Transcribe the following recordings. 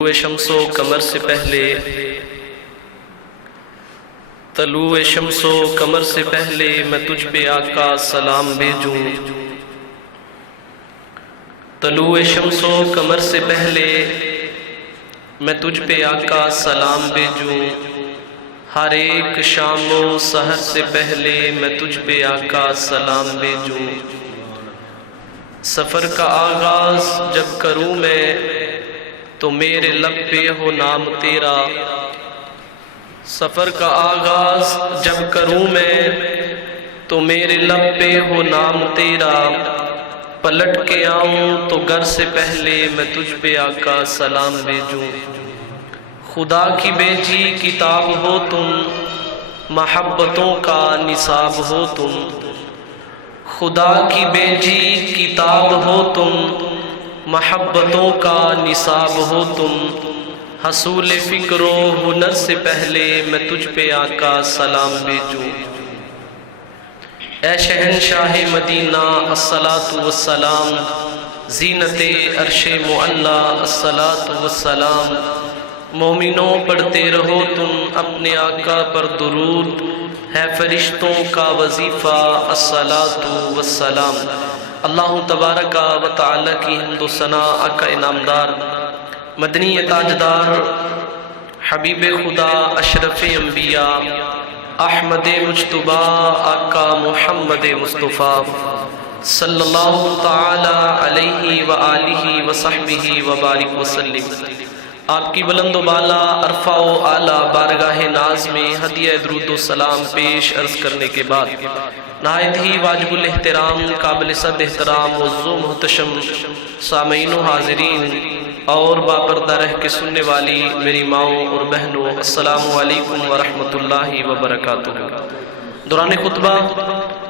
طلوع شمس و قمر سے پہلے طلوع شمس و قمر سے پہلے میں تجھ پہ آقا سلام بھیجوں۔ طلوع شمس و قمر سے پہلے میں تجھ پہ آقا سلام بھیجوں۔ ہر ایک شام و سحر سے پہلے میں تجھ پہ آقا سلام بھیجوں۔ سفر کا آغاز جب کروں میں تو میرے لب پہ ہو نام تیرا۔ سفر کا آغاز جب کروں میں تو میرے لب پہ ہو نام تیرا۔ پلٹ کے آؤں تو گھر سے پہلے میں تجھ پہ آقا سلام بھیجوں۔ خدا کی بیجی کتاب ہو تم، محبتوں کا نصاب ہو تم۔ خدا کی بیجی کتاب ہو تم، محبتوں کا نصاب ہو تم۔ حصول فکر و ہنر سے پہلے میں تجھ پہ آقا سلام بھیجوں۔ اے شہنشاہ مدینہ الصلاۃ والسلام، زینت عرش معلی الصلاۃ والسلام۔ مومنوں پڑھتے رہو تم اپنے آقا پر درود، ہے فرشتوں کا وظیفہ الصلاۃ والسلام۔ اللہ تبارک و تعالی کی حمد و ثنا آقا انعامدار مدنی تاجدار حبیب خدا اشرف انبیاء احمد مجتبی آقا محمد مصطفیٰ صلی اللہ تعالی علیہ وآلہ وصحبہ وبارک وسلم۔ آپ کی بلند و بالا عرفہ و اعلیٰ بارگاہ ناز میں ہدیہ درود و سلام پیش عرض کرنے کے بعد نہایت ہی واجب الاحترام قابل صد احترام معزز محتشم سامعین و حاضرین اور باپردہ رہ کے سننے والی میری ماؤں اور بہنوں، السلام علیکم ورحمۃ اللہ وبرکاتہ۔ دوران خطبہ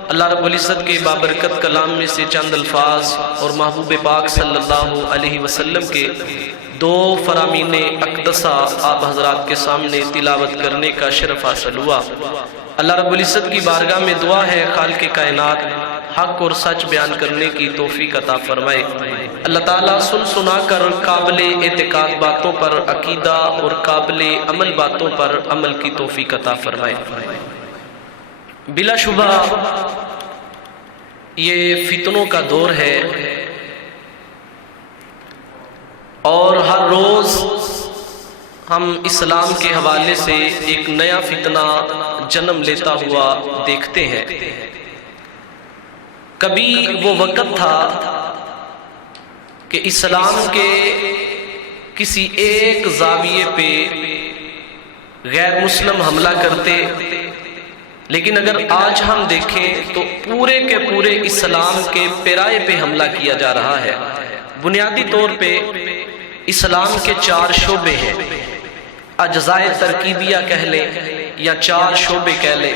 اللہ رب العزت کے بابرکت کلام میں سے چند الفاظ اور محبوب پاک صلی اللہ علیہ وسلم کے دو فرامین اقدسہ آپ حضرات کے سامنے تلاوت کرنے کا شرف حاصل ہوا۔ اللہ رب العزت کی بارگاہ میں دعا ہے خالق کائنات حق اور سچ بیان کرنے کی توفیق عطا فرمائے۔ اللہ تعالیٰ سن سنا کر قابل اعتقاد باتوں پر عقیدہ اور قابل عمل باتوں پر عمل کی توفیق عطا فرمائے۔ بلا شبہ یہ فتنوں کا دور ہے اور ہر روز ہم اسلام کے حوالے سے ایک نیا فتنہ جنم لیتا ہوا دیکھتے ہیں۔ کبھی وہ وقت تھا کہ اسلام کے کسی ایک زاویے پہ غیر مسلم حملہ کرتے، لیکن اگر آج ہم دیکھیں تو پورے کے پورے اسلام کے پیرائے پہ حملہ کیا جا رہا ہے۔ بنیادی طور پہ اسلام کے چار شعبے ہیں، اجزائے ترکیبیہ کہہ لیں یا چار شعبے کہہ لیں،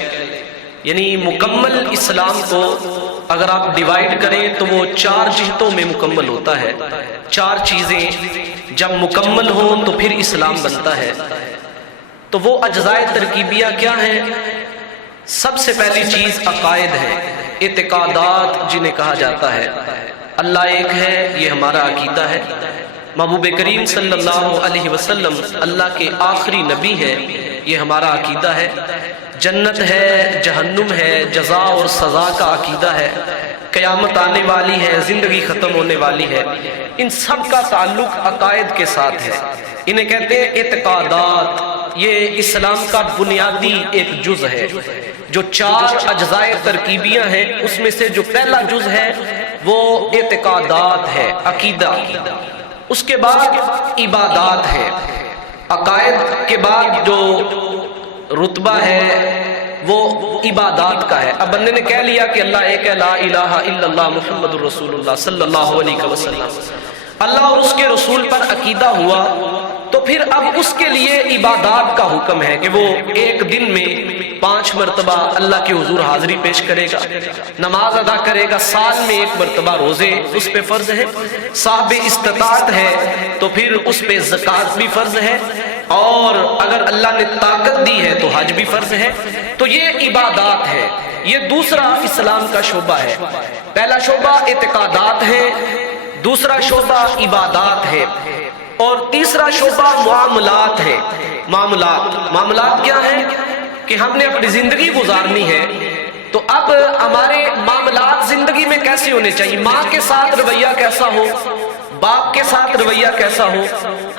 یعنی مکمل اسلام کو اگر آپ ڈیوائیڈ کریں تو وہ چار جہتوں میں مکمل ہوتا ہے۔ چار چیزیں جب مکمل ہوں تو پھر اسلام بنتا ہے۔ تو وہ اجزائے ترکیبیہ کیا ہیں؟ سب سے پہلی چیز عقائد ہے، اعتقادات جنہیں کہا جاتا ہے۔ اللہ ایک ہے، یہ ہمارا عقیدہ ہے۔ محبوب کریم صلی اللہ علیہ وسلم اللہ کے آخری نبی ہیں، یہ ہمارا عقیدہ ہے۔ جنت ہے، جہنم ہے، جزا اور سزا کا عقیدہ ہے۔ قیامت آنے والی ہے، زندگی ختم ہونے والی ہے۔ ان سب کا تعلق عقائد کے ساتھ ہے، انہیں کہتے ہیں اعتقادات۔ یہ اسلام کا بنیادی ایک جز ہے۔ جو چار اجزائے ترکیبیاں ہیں اس میں سے جو پہلا جز ہے وہ اعتقادات ہے، عقیدہ۔ اس کے بعد عبادات ہے۔ عقائد کے بعد جو رتبہ ہے وہ عبادات کا ہے۔ اب بندے نے کہہ لیا کہ اللہ ایک ہے، لا الہ الا اللہ محمد الرسول اللہ صلی اللہ علیہ وسلم، اللہ اور اس کے رسول پر عقیدہ ہوا، تو پھر اب اس کے لیے عبادات کا حکم ہے کہ وہ ایک دن میں 5 مرتبہ اللہ کے حضور حاضری پیش کرے گا، نماز ادا کرے گا، سال میں 1 مرتبہ روزے اس پہ فرض ہے، صاحب استطاعت ہے تو پھر اس پہ زکوٰۃ بھی فرض ہے، اور اگر اللہ نے طاقت دی ہے تو حج بھی فرض ہے۔ تو یہ عبادات ہے، یہ دوسرا اسلام کا شعبہ ہے۔ پہلا شعبہ اعتقادات ہے، دوسرا شعبہ عبادات ہے، اور تیسرا شعبہ معاملات ہے۔ معاملات کیا ہے کہ ہم نے اپنی زندگی گزارنی ہے، تو اب ہمارے معاملات زندگی میں کیسے ہونے چاہیے؟ ماں کے ساتھ رویہ کیسا ہو، باپ کے ساتھ رویہ کیسا ہو،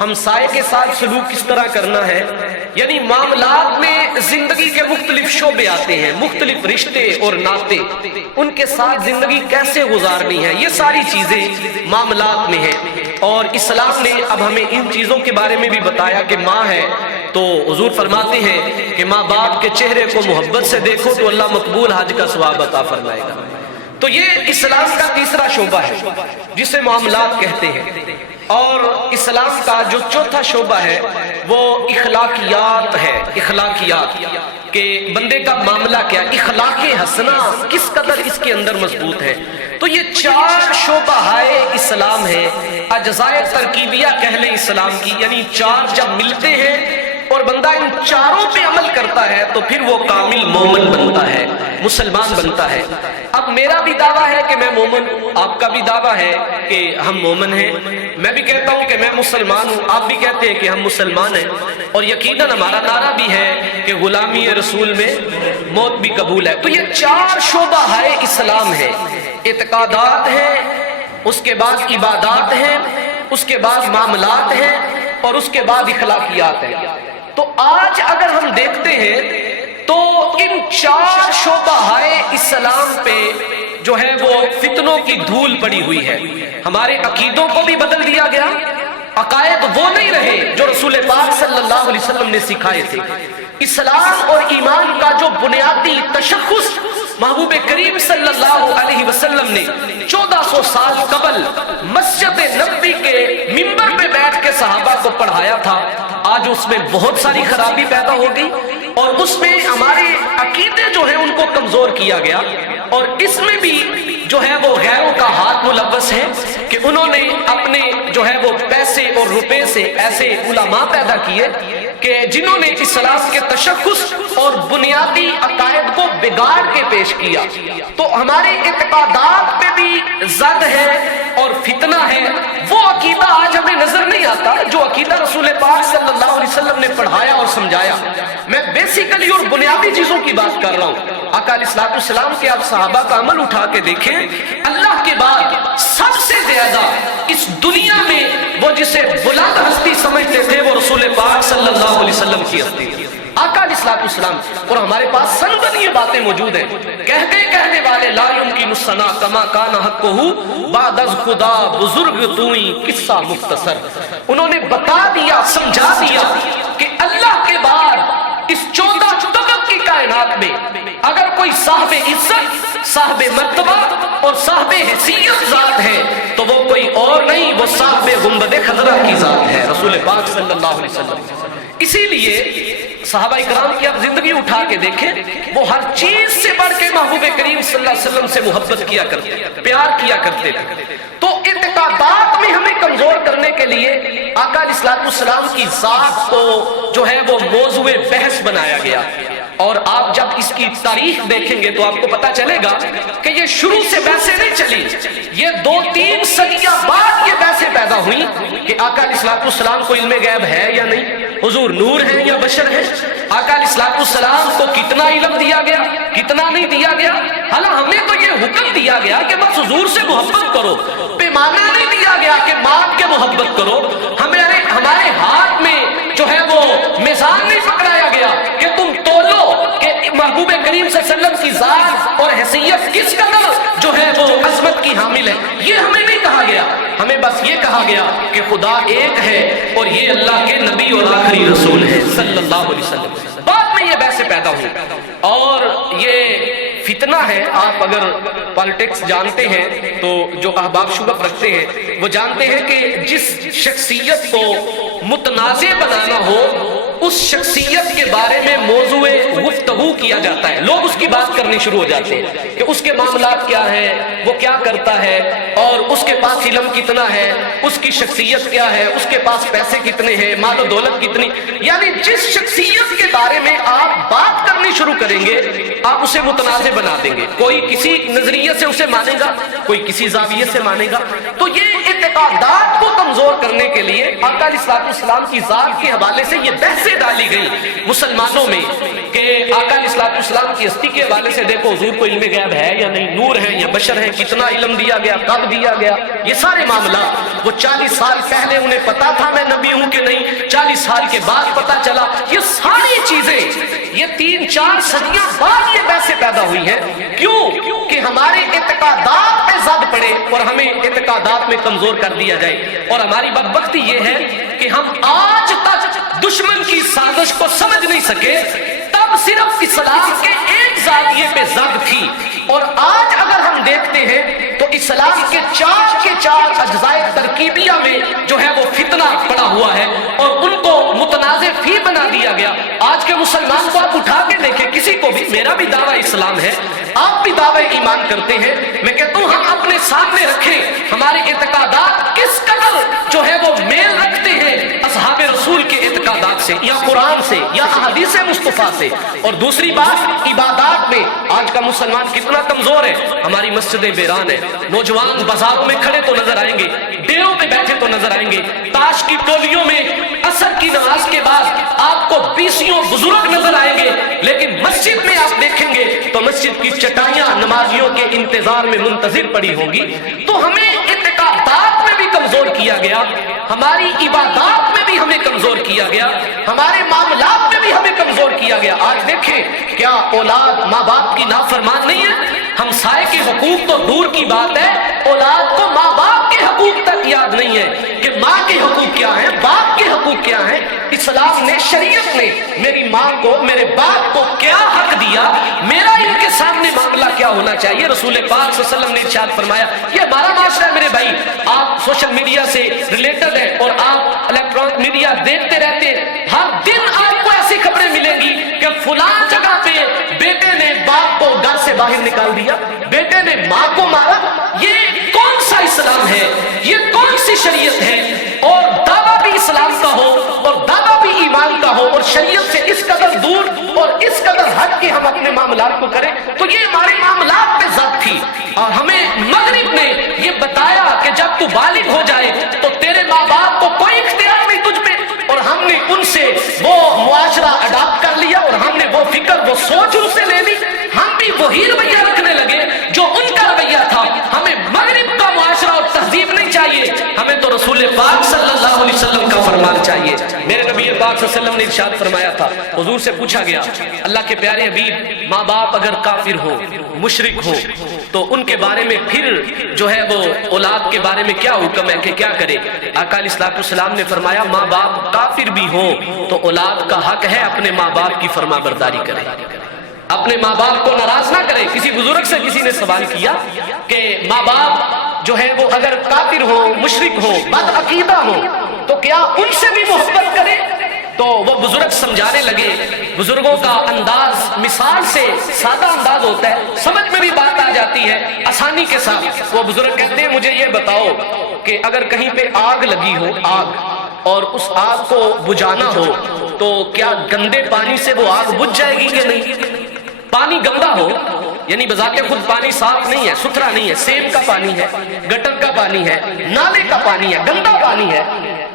ہمسائے کے ساتھ سلوک کس طرح کرنا ہے، یعنی معاملات میں زندگی کے مختلف شعبے آتے ہیں، مختلف رشتے اور ناطے، ان کے ساتھ زندگی کیسے گزارنی ہے، یہ ساری چیزیں معاملات میں ہیں۔ اور اسلام نے اب ہمیں ان چیزوں کے بارے میں بھی بتایا کہ ماں ہے تو حضور فرماتے ہیں کہ ماں باپ کے چہرے کو محبت سے دیکھو تو اللہ مقبول حج کا ثواب عطا فرمائے گا۔ تو یہ اسلام کا تیسرا شعبہ ہے جسے معاملات کہتے ہیں۔ اور اسلام کا جو چوتھا شعبہ ہے وہ اخلاقیات ہے۔ اخلاقیات کہ بندے کا معاملہ کیا، اخلاق حسنہ کس قدر اس کے اندر مضبوط ہے۔ تو یہ چار شعبہ اسلام ہے، اجزائے ترکیبیہ کہہ لیں اسلام کی، یعنی چار جب ملتے ہیں اور بندہ ان چاروں پہ عمل کرتا ہے تو پھر وہ کامل مومن بنتا ہے، مسلمان بنتا ہے۔ اب میرا بھی دعویٰ ہے کہ میں مومن ہوں، آپ کا بھی دعویٰ ہے کہ ہم مومن ہیں، میں بھی کہتا ہوں کہ میں مسلمان ہوں، آپ بھی کہتے ہیں کہ ہم مسلمان ہیں، اور یقیناً ہمارا نعرہ بھی ہے کہ غلامی رسول میں موت بھی قبول ہے۔ تو یہ چار شعبہ اسلام ہے، اعتقادات ہیں، اس کے بعد عبادات ہیں، اس کے بعد معاملات ہیں، اور اس کے بعد اخلاقیات ہیں۔ تو آج اگر ہم دیکھتے ہیں تو ان چار شعبہ اسلام پہ جو ہے وہ فتنوں کی دھول پڑی ہوئی ہے۔ ہمارے عقیدوں کو بھی بدل دیا گیا، عقائد وہ نہیں رہے جو رسول پاک صلی اللہ علیہ وسلم نے سکھائے تھے۔ اسلام اور ایمان کا جو بنیادی تشخص محبوب کریم صلی اللہ علیہ وسلم نے 1400 سال قبل مسجد نبوی کے منبر پہ بیٹھ کے صحابہ کو پڑھایا تھا، آج اس میں بہت ساری خرابی پیدا ہو گئی، اور اس میں ہمارے عقیدے جو ہیں ان کو کمزور کیا گیا، اور اس میں بھی جو ہے وہ غیروں کا ہاتھ ملوث ہے کہ انہوں نے اپنے جو ہے وہ پیسے اور روپے سے ایسے علماء پیدا کیے کہ جنہوں نے اسلام کے تشخص اور بنیادی عقائد کو بگاڑ کے پیش کیا۔ تو ہمارے اعتقادات پہ بھی زد ہے اور فتنہ ہے، وہ عقیدہ آج ہمیں نظر نہیں آتا جو عقیدہ رسول پاک صلی اللہ علیہ وسلم نے پڑھایا اور سمجھایا۔ میں بیسیکلی اور بنیادی چیزوں کی بات کر رہا ہوں۔ آقا علیہ الصلوۃ والسلام کے آپ صحابہ کا عمل اٹھا کے دیکھیں، اللہ کے بعد سب سے زیادہ اس دنیا میں وہ جسے بلند ہستی سمجھتے تھے وہ رسول پاک صلی اللہ علیہ وسلم کی ہستی تھی، آقا علیہ الصلوۃ والسلام۔ اور ہمارے پاس سند یہ باتیں موجود ہیں، کہنے والے لا یمکن الثنا کما کان حقہ بعد از خدا بزرگ توئی قصہ مختصر۔ انہوں نے بتا دیا، سمجھا دیا کہ اللہ کے بعد اس 14 طبق کی کائنات میں اگر کوئی صاحب عزت، صاحب مرتبہ اور صاحب حیثیت ذات ہے تو وہ کوئی اور نہیں، وہ صاحب گنبد خضرا کی ذات ہے، رسول پاک صلی اللہ علیہ وسلم۔ اسی لیے صحابہ اکرام کی اب زندگی اٹھا کے دیکھیں، وہ ہر چیز سے بڑھ کے محبوب کریم صلی اللہ علیہ وسلم سے محبت کیا کرتے، پیار کیا کرتے تھے۔ تو اعتقادات میں ہمیں کمزور کرنے کے لیے آقا علیہ الصلوۃ والسلام کی ذات کو جو ہے وہ موضوع بحث بنایا گیا، اور آپ جب اس کی تاریخ دیکھیں گے تو آپ کو پتا چلے گا کہ یہ شروع سے بحثیں نہیں چلی، یہ 2-3 صدیاں بعد یہ بحثیں پیدا ہوئی کہ آقا علیہ الصلوۃ والسلام کو علم غیب ہے یا نہیں، حضور نور ہے یا بشر ہے، آقا علیہ الصلوۃ والسلام کو کتنا علم دیا گیا، کتنا نہیں دیا گیا۔ حالانکہ ہمیں تو یہ حکم دیا گیا کہ بس حضور سے محبت کرو، پیمانہ نہیں دیا گیا کہ مانگ کے محبت کرو، ہمارے ہاتھ میں جو ہے وہ میزان نہیں پکڑایا گیا کہ تم تولو کہ محبوب کریم صلی اللہ علیہ وسلم کی ذات اور حیثیت کس قدر جو ہے وہ عظمت کی حامل ہے، یہ ہمیں نہیں کہا گیا، ہمیں بس یہ کہا گیا کہ خدا ایک ہے اور یہ اللہ کے نبی اور آخری رسول ہے صلی اللہ علیہ وسلم۔ بعد میں یہ بحثیں پیدا ہوئی، اور یہ فتنہ ہے۔ آپ اگر پالیٹکس جانتے ہیں تو جو احباب شبہ رکھتے ہیں وہ جانتے ہیں کہ جس شخصیت کو متنازع بنانا ہو اس شخصیت کے بارے میں موضوع گفتگو کیا جاتا ہے، لوگ اس کی بات کرنی شروع ہو جاتے ہیں کہ اس کے معاملات کیا ہیں، وہ کیا کرتا ہے، اور اس کے پاس علم کتنا ہے، اس کی شخصیت کیا ہے، اس کے پاس پیسے کتنے ہیں، مال و دولت کتنی، یعنی جس شخصیت کے بارے میں آپ بات کرنی شروع کریں گے آپ اسے متنازع بنا دیں گے، کوئی کسی نظریے سے اسے مانے گا، کوئی کسی زاویے سے مانے گا۔ تو یہ اعتقادات کو کمزور کرنے کے لیے آقا علیہ السلام کی ذات کے حوالے سے یہ بحثیں ڈالی گئی مسلمانوں میں کہ آقا علیہ السلام کی ہستی کے حوالے سے دیکھو حضور کو علم غیب ہے یا نہیں، نور ہے یا بشر ہے، کتنا علم دیا گیا، کب دیا گیا، یہ سارے معاملات وہ 40 سال پہلے انہیں پتا تھا میں نبی ہوں کہ نہیں، 40 سال کے بعد پتا چلا، یہ ساری چیزیں یہ 3-4 صدیاں بعد یہ بحثیں پیدا ہوئی ہیں۔ کیوں کہ ہمارے اعتقادات پہ زد پڑے اور ہمیں اعتقادات میں کمزور کر دیا جائے، اور ہماری بدبختی یہ ہے کہ ہم آج تک دشمن کی سازش کو سمجھ نہیں سکے، تب صرف اسلام کے ایک زاویے پہ زد تھی، اور آج اگر ہم دیکھتے ہیں تو اسلام کے 4 اجزائے ترکیبیہ میں جو ہے وہ فتنہ پڑا ہوا ہے اور ان کو متنازع فی بنا دیا گیا۔ آج کے مسلمان کو آپ اٹھا کے دیکھیں، کسی کو بھی، میرا بھی دعویٰ اسلام ہے، آپ بھی دعویٰ ایمان کرتے ہیں، میں کہتا ہوں ہم اپنے سامنے رکھیں ہمارے اعتقادات کس قدر جو ہے وہ میل رکھتے ہیں اصحاب رسول کے اعتقادات سے یا قرآن سے یا احادیث مصطفیٰ سے۔ اور دوسری بات، عبادات میں آج کا مسلمان کتنا کمزور ہے۔ ہماری مسجدیں ویران ہیں، نوجوان بازاروں میں کھڑے تو نظر آئیں گے، ڈیروں پہ بیٹھے تو نظر آئیں گے، تاش کی ٹولیوں میں عصر کی نماز کے بعد آپ کو 20 بزرگ نظر آئیں گے، لیکن مسجد میں آپ دیکھیں گے تو مسجد کی چٹائیاں نمازیوں کے انتظار میں منتظر پڑی ہوں گی۔ تو ہمیں اعتقادات میں بھی کمزور کیا گیا، ہماری عبادات میں بھی ہمیں کمزور کیا گیا، ہمارے معاملات میں بھی ہمیں کمزور کیا گیا۔ آج دیکھیں کیا اولاد ماں باپ کی نافرمان نہیں ہے؟ ہمسائے کے حقوق تو دور کی بات ہے، اولاد کو ماں باپ کے حقوق تک یاد نہیں ہے کہ ماں کے حقوق کیا ہیں، باپ کے حقوق کیا ہیں۔ اسلام نے، شریعت نے میری ماں کو، میرے باپ کو کیا حق دیا، میرا ان کے سامنے معاملہ کیا ہونا چاہیے۔ رسول پاک صلی اللہ علیہ وسلم نے ارشاد فرمایا، یہ ہمارا معاشرہ ہے میرے بھائی، آپ سوشل میڈیا سے ریلیٹڈ ہیں اور آپ الیکٹرانک میڈیا دیکھتے رہتے ہیں، ہر دن آپ کو ایسی خبریں ملیں گی کہ فلاں جگہ پہ بیٹے نے باپ کو گھر سے باہر نکال دیا، بیٹے نے ماں کو مارا۔ یہ کون سا اسلام ہے؟ یہ کون سی شریعت ہے؟ اور دعویٰ بھی اسلام کا ہو اور دعویٰ بھی ایمان کا ہو اور شریعت سے اس قدر دور اور اس قدر ہٹ کے ہم اپنے معاملات کو کریں، تو یہ ہمارے معاملات پہ ذات تھی۔ اور ہمیں مغرب نے یہ بتایا کہ جب تو بالغ ہو جائے تو تیرے ماں باپ کو کوئی اختیار نہیں تجھ پہ، اور ہم نے ان سے وہ معاشرہ اڈاپٹ کر لیا اور ہم نے وہ فکر، وہ سوچ ان سے لے لی، ہم بھی وہی رویہ رکھنے لگے جو ان کا رویہ تھا۔ ہمیں مغرب کا معاشرہ اور تہذیب نہیں چاہیے، ہمیں تو رسول پاک صلی اللہ علیہ وسلم کا فرمان چاہیے۔ میرے نبی پاک صلی اللہ علیہ وسلم نے ارشاد فرمایا تھا، حضور سے پوچھا گیا، اللہ کے پیارے حبیب، ماں باپ اگر کافر ہو، مشرک ہو، تو ان کے بارے میں پھر جو ہے وہ اولاد کے بارے میں کیا حکم ہے کہ کیا کرے؟ آقا علیہ السلام نے فرمایا، ماں باپ کافر بھی ہوں تو اولاد کا حق ہے اپنے ماں باپ کی فرما برداری کرے، اپنے ماں باپ کو ناراض نہ کرے۔ کسی بزرگ سے کسی نے سوال کیا کہ ماں باپ جو ہے وہ اگر کافر ہو، مشرک ہو، بد عقیدہ ہو تو کیا ان سے بھی محبت کرے؟ تو وہ بزرگ سمجھانے لگے، بزرگوں کا انداز مثال سے سادہ انداز ہوتا ہے، سمجھ میں بھی بات آ جاتی ہے آسانی کے ساتھ۔ وہ بزرگ کہتے ہیں، مجھے یہ بتاؤ کہ اگر کہیں پہ آگ لگی ہو، آگ، اور اس آگ کو بجھانا ہو تو کیا گندے پانی سے وہ آگ بجھ جائے گی کہ نہیں؟ پانی گندا ہو، یعنی بذات خود پانی صاف نہیں ہے، ستھرا نہیں ہے، سیب کا پانی ہے، گٹر کا پانی ہے، نالے کا پانی ہے، گندا پانی ہے،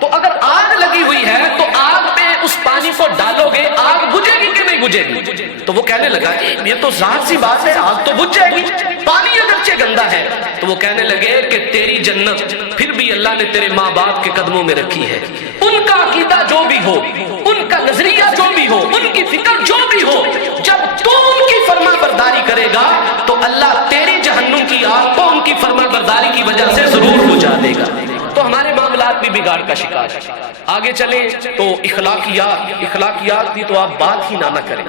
تو اگر آگ لگی ہوئی ہے تو آگ پہ اس پانی کو ڈالو گے، آگ بجھے گی کہ نہیں بجھے گی؟ تو وہ کہنے لگا یہ تو ظاہر سی بات ہے، آگ تو بجھ جائے گی، پانی اگرچہ گندا ہے۔ تو وہ کہنے لگے کہ تیری جنت پھر بھی اللہ نے تیرے ماں باپ کے قدموں میں رکھی ہے، ان کا عقیدہ جو بھی ہو، ان کا نظریہ جو بھی ہو، ان کی فکر جو بھی ہو، جب تو ان کی فرما برداری کرے گا تو اللہ تیری جہنم کی آگ کو ان کی فرما برداری کی وجہ سے ضرور بجھا دے گا۔ تو ہمارے معاملات بھی بگاڑ کا شکار ہے۔ آگے چلیں تو اخلاقیات کی تو آپ بات ہی نہ کریں۔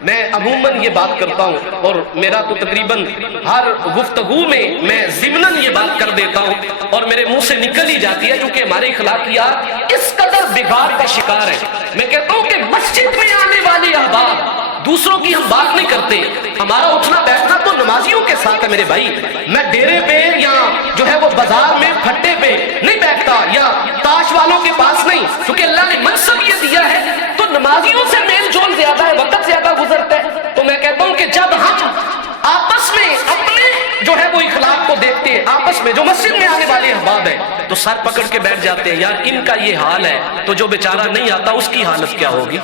میں عموماً یہ بات کرتا ہوں اور میرا تو تقریباً ہر گفتگو میں ضمناً یہ بات کر دیتا ہوں اور میرے منہ سے نکل ہی جاتی ہے، کیونکہ ہمارے اخلاقیات اس قدر بگاڑ کا شکار ہے۔ میں کہتا ہوں کہ مسجد میں آنے والے احباب، دوسروں کی ہم بات نہیں کرتے، ہمارا اٹھنا بیٹھنا تو نمازیوں کے ساتھ ہے میرے بھائی۔ میں ڈیرے پہ یا جو ہے وہ بازار میں پھٹے پہ نہیں بیٹھتا یا تاش والوں کے پاس نہیں، کیونکہ اللہ نے منصب یہ دیا ہے تو نمازیوں سے میل جول زیادہ ہے، وقت زیادہ گزرتا ہے۔ تو میں کہتا ہوں کہ جب ہم آپس میں اپنے جو ہے وہ اخلاق کو دیکھتے ہیں، آپس میں جو مسجد میں آنے والے احباب ہیں، تو سر پکڑ کے بیٹھ جاتے ہیں، یار ان کا یہ حال ہے تو جو بیچارہ نہیں آتا اس کی حالت کیا ہوگی،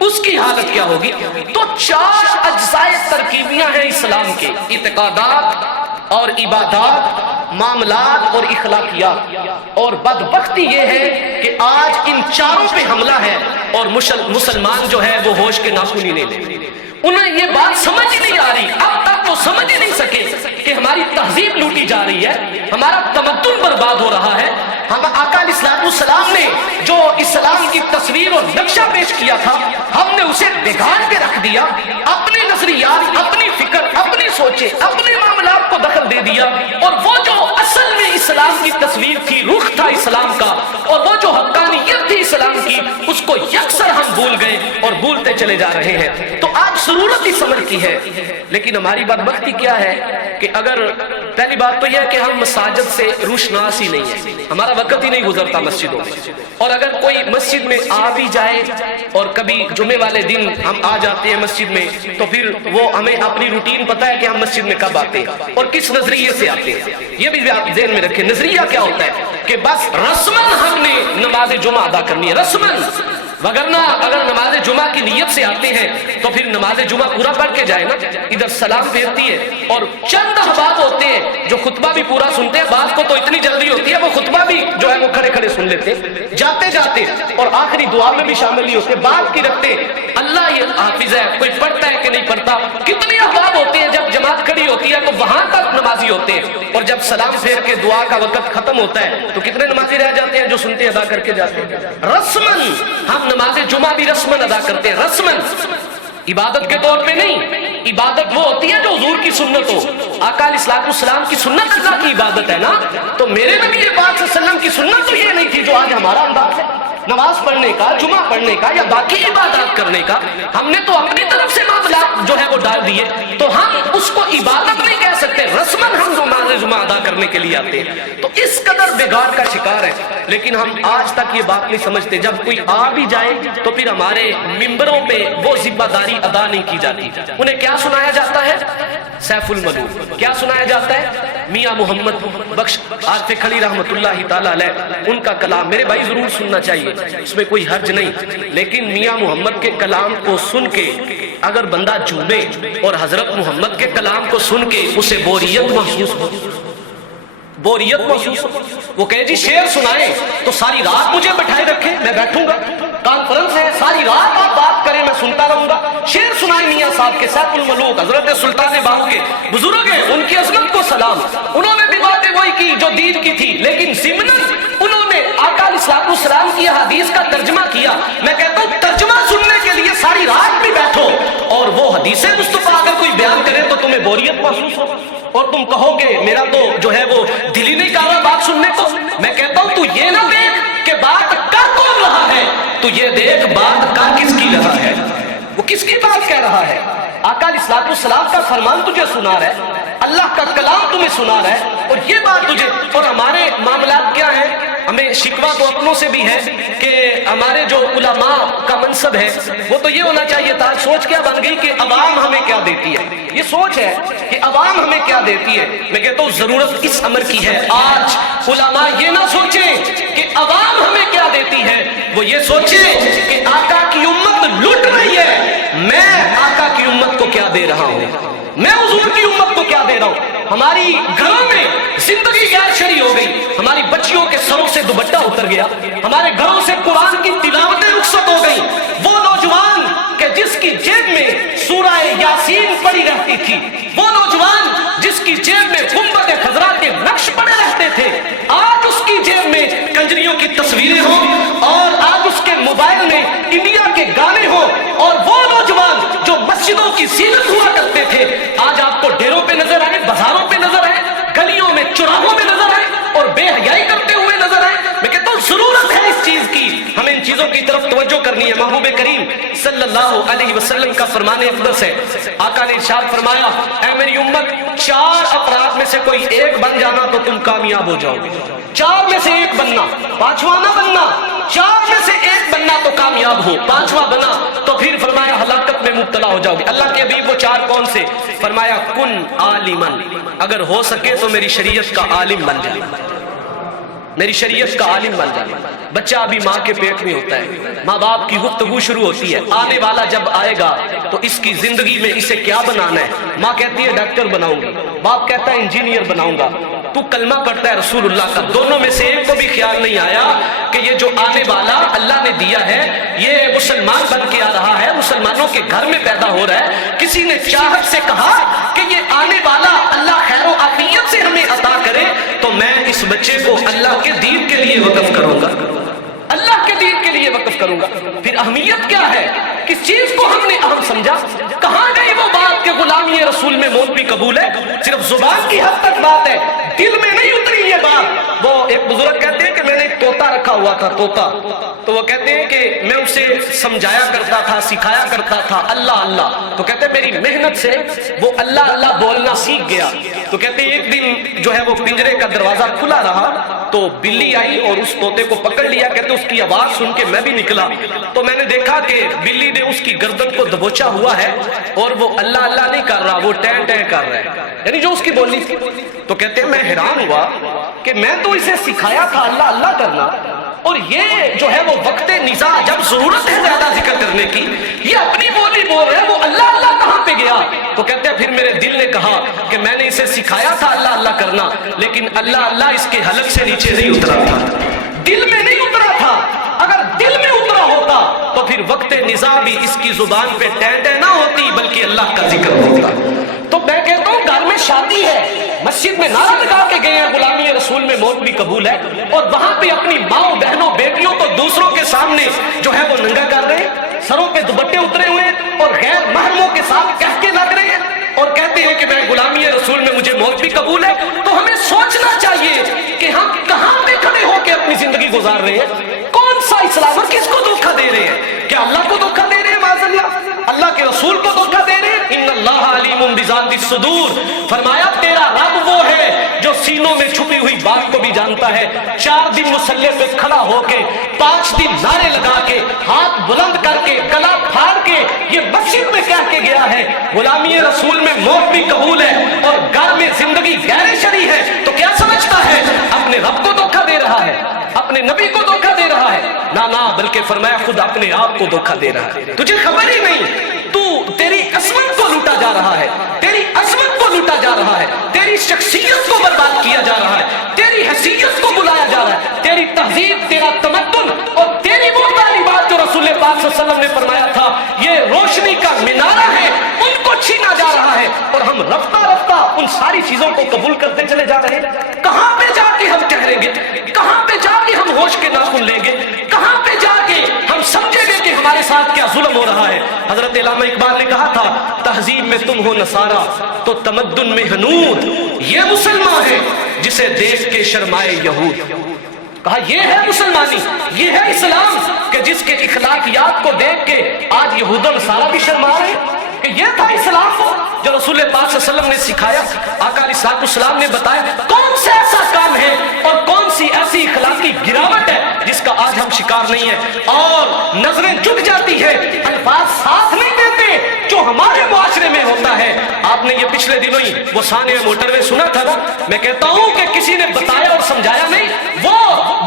اس کی حالت کیا ہوگی۔ تو 4 اجزاء ترکیبیاں ہیں اسلام کے، اعتقادات اور عبادات، معاملات اور اخلاقیات، اور بدبختی یہ ہے کہ آج ان چاروں پہ حملہ ہے اور مسلمان جو ہے وہ ہوش کے ناخن ہی نہیں لے، انہیں یہ بات سمجھ ہی نہیں آ رہی، اب تک وہ سمجھ ہی نہیں سکے کہ ہماری تہذیب لوٹی جا رہی ہے، ہمارا تمدن برباد ہو رہا ہے۔ ہم آقا علیہ السلام نے جو اسلام کی تصویر اور نقشہ پیش کیا تھا، ہم نے اسے بگاڑ کے رکھ دیا، اپنے نظریات، اپنی فکر، اپنی سوچیں، اپنے معاملات کو دخل دے دیا، اور وہ جو اصل میں اسلام کی تصویر تھی، رخ تھا اسلام کا، اور وہ جو حقانیت تھی اسلام کی، اس کو یکسر ہم بھول گئے اور بھولتے چلے جا رہے ہیں۔ تو آج ضرورت اس عمل کی ہے، لیکن ہماری بدبختی کیا ہے کہ اگر پہلی بات تو یہ ہے کہ ہم مساجد سے روشناس ہی نہیں ہے، ہمارا وقت ہی نہیں گزرتا مسجدوں میں، اور اگر کوئی مسجد میں آ بھی جائے اور کبھی جمعے والے دن ہم آ جاتے ہیں مسجد میں تو پھر وہ ہمیں اپنی روٹین پتہ ہے کہ ہم مسجد میں کب آتے ہیں اور کس نظریے سے آتے ہیں، یہ بھی آپ ذہن میں رکھیں۔ نظریہ کیا ہوتا ہے کہ بس رسمن ہم نے نماز جمعہ ادا کرنی ہے، رسمن، وگرنہ اگر نماز جمعہ کی نیت سے آتے ہیں تو پھر نماز جمعہ پورا پڑھ کے جائے نا، ادھر سلام پھیرتی ہے، اور چند احباب ہوتے ہیں جو خطبہ بھی پورا سنتے ہیں، بعض کو تو اتنی جلدی ہوتی ہے وہ خطبہ بھی جو ہے وہ کھڑے کھڑے سن لیتے جاتے جاتے، اور آخری دعا میں بھی شامل نہیں ہوتے، بات کی رکھتے اللہ یہ حافظ ہے، کوئی پڑھتا ہے کہ نہیں پڑھتا۔ کتنے احباب ہوتے ہیں جب جماعت کھڑی ہوتی ہے تو وہاں تک نمازی ہوتے ہیں، اور جب سلام پھیر کے دعا کا وقت ختم ہوتا ہے تو کتنے نمازی رہ جاتے ہیں جو سنتے ادا کر کے جاتے ہیں۔ رسمن ہم نماز جمعہ بھی رسمن ادا کرتے ہیں، رسمن، عبادت کے طور پہ نہیں۔ عبادت وہ ہوتی ہے جو حضور کی سنت ہو، آقا علیہ السلام کی سنت اللہ کی عبادت ہے نا، تو میرے نبی پاک صلی اللہ علیہ وسلم کی سنت تو یہ نہیں تھی جو آج ہمارا انداز ہے نماز پڑھنے کا، جمعہ پڑھنے کا یا باقی عبادات کرنے کا۔ ہم نے تو اپنی طرف سے معاملات جو ہے وہ ڈال دیے، تو ہم اس کو عبادت نہیں کہہ سکتے، رسمن ہم نماز جمعہ ادا کرنے کے لیے آتے ہیں، تو اس قدر بگاڑ کا شکار ہے۔ لیکن ہم آج تک یہ بات نہیں سمجھتے، جب کوئی آ بھی جائے تو پھر ہمارے ممبروں پہ وہ ذمہ داری ادا نہیں کی جاتی۔ انہیں کیا سنایا جاتا ہے؟ سیف الملوک۔ کیا سنایا جاتا ہے؟ میاں محمد بخش عارف کھڑی رحمت اللہ تعالی علیہ، ان کا کلام میرے بھائی ضرور سننا چاہیے، اس میں کوئی حرج نہیں، لیکن میاں محمد کے کلام کو سن کے اگر بندہ جھومے اور حضرت محمد کے کلام کو سن کے اسے بوریت محسوس ہو، بوریت محسوس ہو، وہ کہے جی شعر سنائیں تو ساری رات مجھے بٹھائے رکھیں، میں بیٹھوں گا، کانفرنس ہے ساری رات آپ بات کریں میں سنتا رہوں گا، شعر سنائیں میاں صاحب کے، سیف الملوک حضرت سلطان باہو کے بزرگ ہیں، ان کی عظمت کو سلام، انہوں نے بھی باتیں وہی کی جو دین کی تھی، لیکن ضمناً انہوں نے آقا علیہ السلام کی حدیث کا ترجمہ کیا۔ میں کہتا ہوں ترجمہ سننے کے لیے ساری رات بھی بیٹھو، اور وہ حدیث مصطفیٰ اگر کوئی بیان کرے تو تمہیں بوریت محسوس ہو اور تم کہو کہ میرا تو جو ہے وہ دل ہی نہیں کر رہا بات سننے کو۔ میں کہتا ہوں تو یہ نہ دیکھ کہ بات کر کون رہا ہے، تو یہ دیکھ بات کر کس کی رہا ہے، وہ کس کی بات کہہ رہا ہے۔ آقا علیہ السلام کا فرمان تجھے سنا رہا ہے، اللہ کا کلام تمہیں سنا رہا ہے، اور یہ بات تجھے، اور ہمارے معاملات کیا ہیں، ہمیں شکوہ تو اپنوں سے بھی ہے کہ ہمارے جو علماء کا منصب ہے وہ تو یہ ہونا چاہیے تھا، سوچ کیا بن گئی کہ عوام ہمیں کیا دیتی ہے، یہ سوچ ہے کہ عوام ہمیں کیا دیتی ہے۔ میں کہتا ہوں ضرورت اس امر کی ہے، آج علماء یہ نہ سوچیں کہ عوام ہمیں کیا دیتی ہے، وہ یہ سوچیں کہ آقا کی امت لٹ رہی ہے، میں آقا کی امت کو کیا دے رہا ہوں، میں حضور کی امت کو کیا دے رہا ہوں۔ ہماری گھروں میں زندگی غیر شرعی ہو گئی، ہماری بچیوں کے سروں سے دوپٹہ اتر گیا، ہمارے گھروں سے قرآن کی تلاوتیں رخصت ہو گئی، وہ نوجوان کہ جس کی جیب میں سورہ یاسین پڑی رہتی تھی، وہ نوجوان جس کی جیب میں گنبد خضرا کے نقش پڑے رہتے تھے، آج اس کی جیب میں کنجریوں کی تصویریں ہوں، اور آج اس کے موبائل میں انڈیا کے گانے ہوں، اور وہ نوجوان جو مسجدوں کی زینت ہوا کرتے تھے آج آپ کو ڈیروں پہ نظر آئے، بازاروں پہ نظر آئے، گلیوں میں چوراہوں میں نظر آئے، اور بے حیائی کرتے ہوئے نظر آئے۔ میں کہتا ہوں ضرورت ہے اس چیز کی، ہمیں ان چیزوں کی طرف توجہ کرنی ہے۔ محبوب کریم صلی اللہ علیہ وسلم کا فرمان اقدس ہے، آقا نے ارشاد فرمایا اے میری امت 4 افراد میں سے کوئی ایک بن جانا تو تم کامیاب ہو جاؤ گے، 4 میں سے ایک بننا، 5واں نہ بننا، 4 میں سے ایک بننا تو کامیاب ہو، 5واں بنا تو پھر فرمایا ہلاکت میں مبتلا ہو جاؤ گے۔ اللہ کے حبیب وہ 4 کون سے؟ فرمایا کن عالمن، اگر ہو سکے تو میری شریعت کا عالم بن جائے، میری شریعت کا عالم بن جائے. بچہ ابھی ماں کے پیٹ میں ہوتا ہے، ماں باپ کی گفتگو شروع ہوتی ہے، آنے والا جب آئے گا تو اس کی زندگی میں اسے کیا بنانا ہے. ماں کہتی ہے ڈاکٹر بناؤں گی، باپ کہتا ہے انجینئر بناؤں گا. تو کلمہ پڑھتا ہے رسول اللہ کا، دونوں میں سے ایک کو بھی خیال نہیں آیا کہ یہ جو آنے والا اللہ نے دیا ہے یہ مسلمان بن کے آ رہا ہے، مسلمانوں کے گھر میں پیدا ہو رہا ہے. کسی نے چاہت سے کہا کہ یہ آنے والا اللہ خیر و عافیت سے ہمیں عطا کرے تو میں اس بچے کو اللہ کے دین کے لیے وقف کروں گا، اللہ کے دین کے لیے وقف کروں گا. پھر اہمیت کیا ہے؟ کس چیز کو ہم نے اہم سمجھا؟ کہاں گئی وہ بات کہ غلامی رسول میں موت بھی قبول ہے؟ صرف زبان کی حد تک بات ہے، دل میں نہیں اتری یہ بات. وہ ایک بزرگ کہتے ہیں کہ میں نے ایک طوطا رکھا ہوا تھا، طوطا. تو وہ کہتے ہیں کہ میں اسے سمجھایا کرتا تھا، سکھایا کرتا تھا اللہ اللہ. تو کہتے ہیں میری محنت سے وہ اللہ اللہ بولنا سیکھ گیا. تو کہتے ہیں ایک دن جو ہے وہ پنجرے کا دروازہ کھلا رہا تو بلی آئی اور اس طوطے کو پکڑ لیا. کہتے اس کی آواز سن کے میں بھی نکلا تو میں نے دیکھا کہ بلی نے اس کی گردن کو دبوچا ہوا ہے اور وہ اللہ اللہ نہیں کر رہا، وہ ٹیں ٹیں کر رہا ہے، یعنی جو اس کی بولی تھی. تو کہتے ہیں میں حیران ہوا کہ میں تو اسے سکھایا تھا اللہ اللہ کرنا اور یہ جو ہے وہ وقت نزاع جب ضرورت ہے زیادہ ذکر کرنے کی یہ اپنی بولی بول رہے ہیں، وہ اللہ اللہ کہاں پہ گیا؟ تو کہتے ہیں پھر میرے دل نے کہا کہ میں نے اسے سکھایا تھا اللہ اللہ کرنا لیکن اللہ اللہ اس کے حلق سے نیچے نہیں اترا تھا، دل میں نہیں اترا تھا. اگر دل میں اترا ہوتا تو پھر وقت نزاع بھی اس کی زبان پہ ٹیں ٹیں نہ ہوتی بلکہ اللہ کا ذکر ہوتا. تو میں کہتا ہوں گھر میں شادی ہے، مسجد میں نعرہ لگا کے گئے ہیں غلامی رسول میں موت بھی قبول ہے اور وہاں پہ اپنی ماں بہنوں بیٹیوں کو دوسروں کے سامنے جو ہے وہ ننگا کر رہے ہیں، سروں پہ دوپٹے اترے ہوئے اور غیر محرموں کے ساتھ کہہ کے لگ رہے ہیں اور کہتے ہیں کہ میں غلامی رسول میں مجھے موت بھی قبول ہے. تو ہمیں سوچنا چاہیے کہ ہم کہاں پہ کھڑے ہو کے اپنی زندگی گزار رہے ہیں، کون سا اسلام اور کس کو دھوکہ دے رہے ہیں؟ کیا اللہ کو دھوکہ دے رہے ہیں معاذ اللہ، اللہ کے رسول کو دھوکہ دے رہے ہیں؟ ان اللہ علیم بذات الصدور، فرمایا تیرا رب وہ ہے جو سینوں میں چھپی ہوئی بات کو بھی جانتا ہے. 4 دن مصلی پہ کھڑا ہو کے 5 دن نعرے لگا کے ہاتھ بلند کر کے گلا پھاڑ کے یہ مسجد میں کہہ کے گیا ہے غلامی رسول میں موت بھی قبول ہے اور گھر میں زندگی غیر شرعی ہے. تو کیا سمجھتا ہے؟ اپنے رب کو دھوکہ دے رہا ہے، اپنے نبی کو دھوکہ دے رہا ہے؟ نہ بلکہ فرمایا خود اپنے آپ کو دھوکہ دے رہا ہے. تجھے خبر ہی نہیں، تیری عصمت کو لوٹا جا رہا ہے، تیری عظمت کو لوٹا جا رہا ہے، تیری شخصیت کو برباد کیا جا رہا ہے، تیری حیثیت کو بلایا جا رہا ہے، تیری تہذیب، تیرا تمدن اور تیری وہ تعلیمات جو رسول پاک صلی اللہ علیہ وسلم نے فرمایا تھا یہ روشنی کا منارہ ہے، ان کو چھینا جا رہا ہے اور ہم رفتہ رفتہ ان ساری چیزوں کو قبول کرتے چلے جا رہے ہیں. کہاں پہ جا کے ہم ٹھہریں گے؟ کہاں پہ جا کے ہم ہوش کے ناخن لیں گے؟ کہاں پہ جا کے ہم سمجھیں گے کہ ہمارے ساتھ کیا ظلم ہو رہا ہے؟ حضرت علامہ اقبال نے کہا تھا تہذیب میں تم ہو نصارہ تو تمدن میں حنود، یہ مسلمان ہے جسے دیکھ کے شرمائے یہود. کہا یہ ہے مسلمانی، یہ ہے اسلام کہ جس کے اخلاقیات کو دیکھ کے آج یہود و نصارہ بھی شرما رہے ہیں. کہ یہ تھا اسلام کو جو رسول پاک صلی اللہ علیہ وسلم نے سکھایا، آقا علیہ السلام نے بتایا کون سا ایسا کام ہے اور کون سی ایسی اخلاقی گراوٹ ہے جس کا آج ہم شکار نہیں ہیں اور نظریں جھک جاتی ہے، الفاظ ساتھ نہیں دیتے جو ہمارے معاشرے میں ہوتا ہے. آپ نے یہ پچھلے دنوں ہی وہ سانحہ موٹر وے سنا تھا نا، میں کہتا ہوں کہ کسی نے بتایا اور سمجھایا نہیں. وہ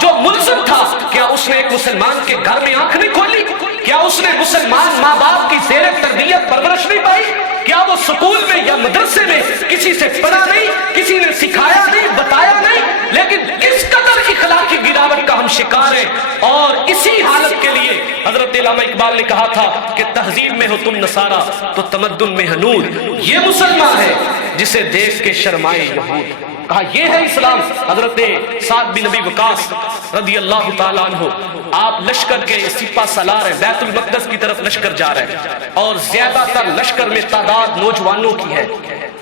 جو ملزم تھا کیا اس نے ایک مسلمان کے گھر میں آنکھ نہیں کھولی؟ کیا اس نے مسلمان ماں باپ کی زیر تربیت پرورش نہیں پائی؟ کیا وہ سکول میں یا مدرسے میں کسی سے پڑھا نہیں، کسی نے سکھایا نہیں، بتایا نہیں؟ لیکن کس قدر اخلاقی گراوٹ کا ہم شکار ہیں اور اسی حالت کے لیے حضرت علامہ اقبال نے کہا تھا کہ تہذیب میں ہو تم نصارہ تو تمدن میں حنود، یہ مسلمان ہے جسے دیکھ کے شرمائے یہود. کہا یہ ہے اسلام. حضرت سعد بن ابی وقاص رضی اللہ تعالیٰ عنہ آپ لشکر کے سپہ سالار ہیں، بیت المقدس کی طرف لشکر جا رہے ہیں اور زیادہ تر لشکر میں تعداد نوجوانوں کی ہے.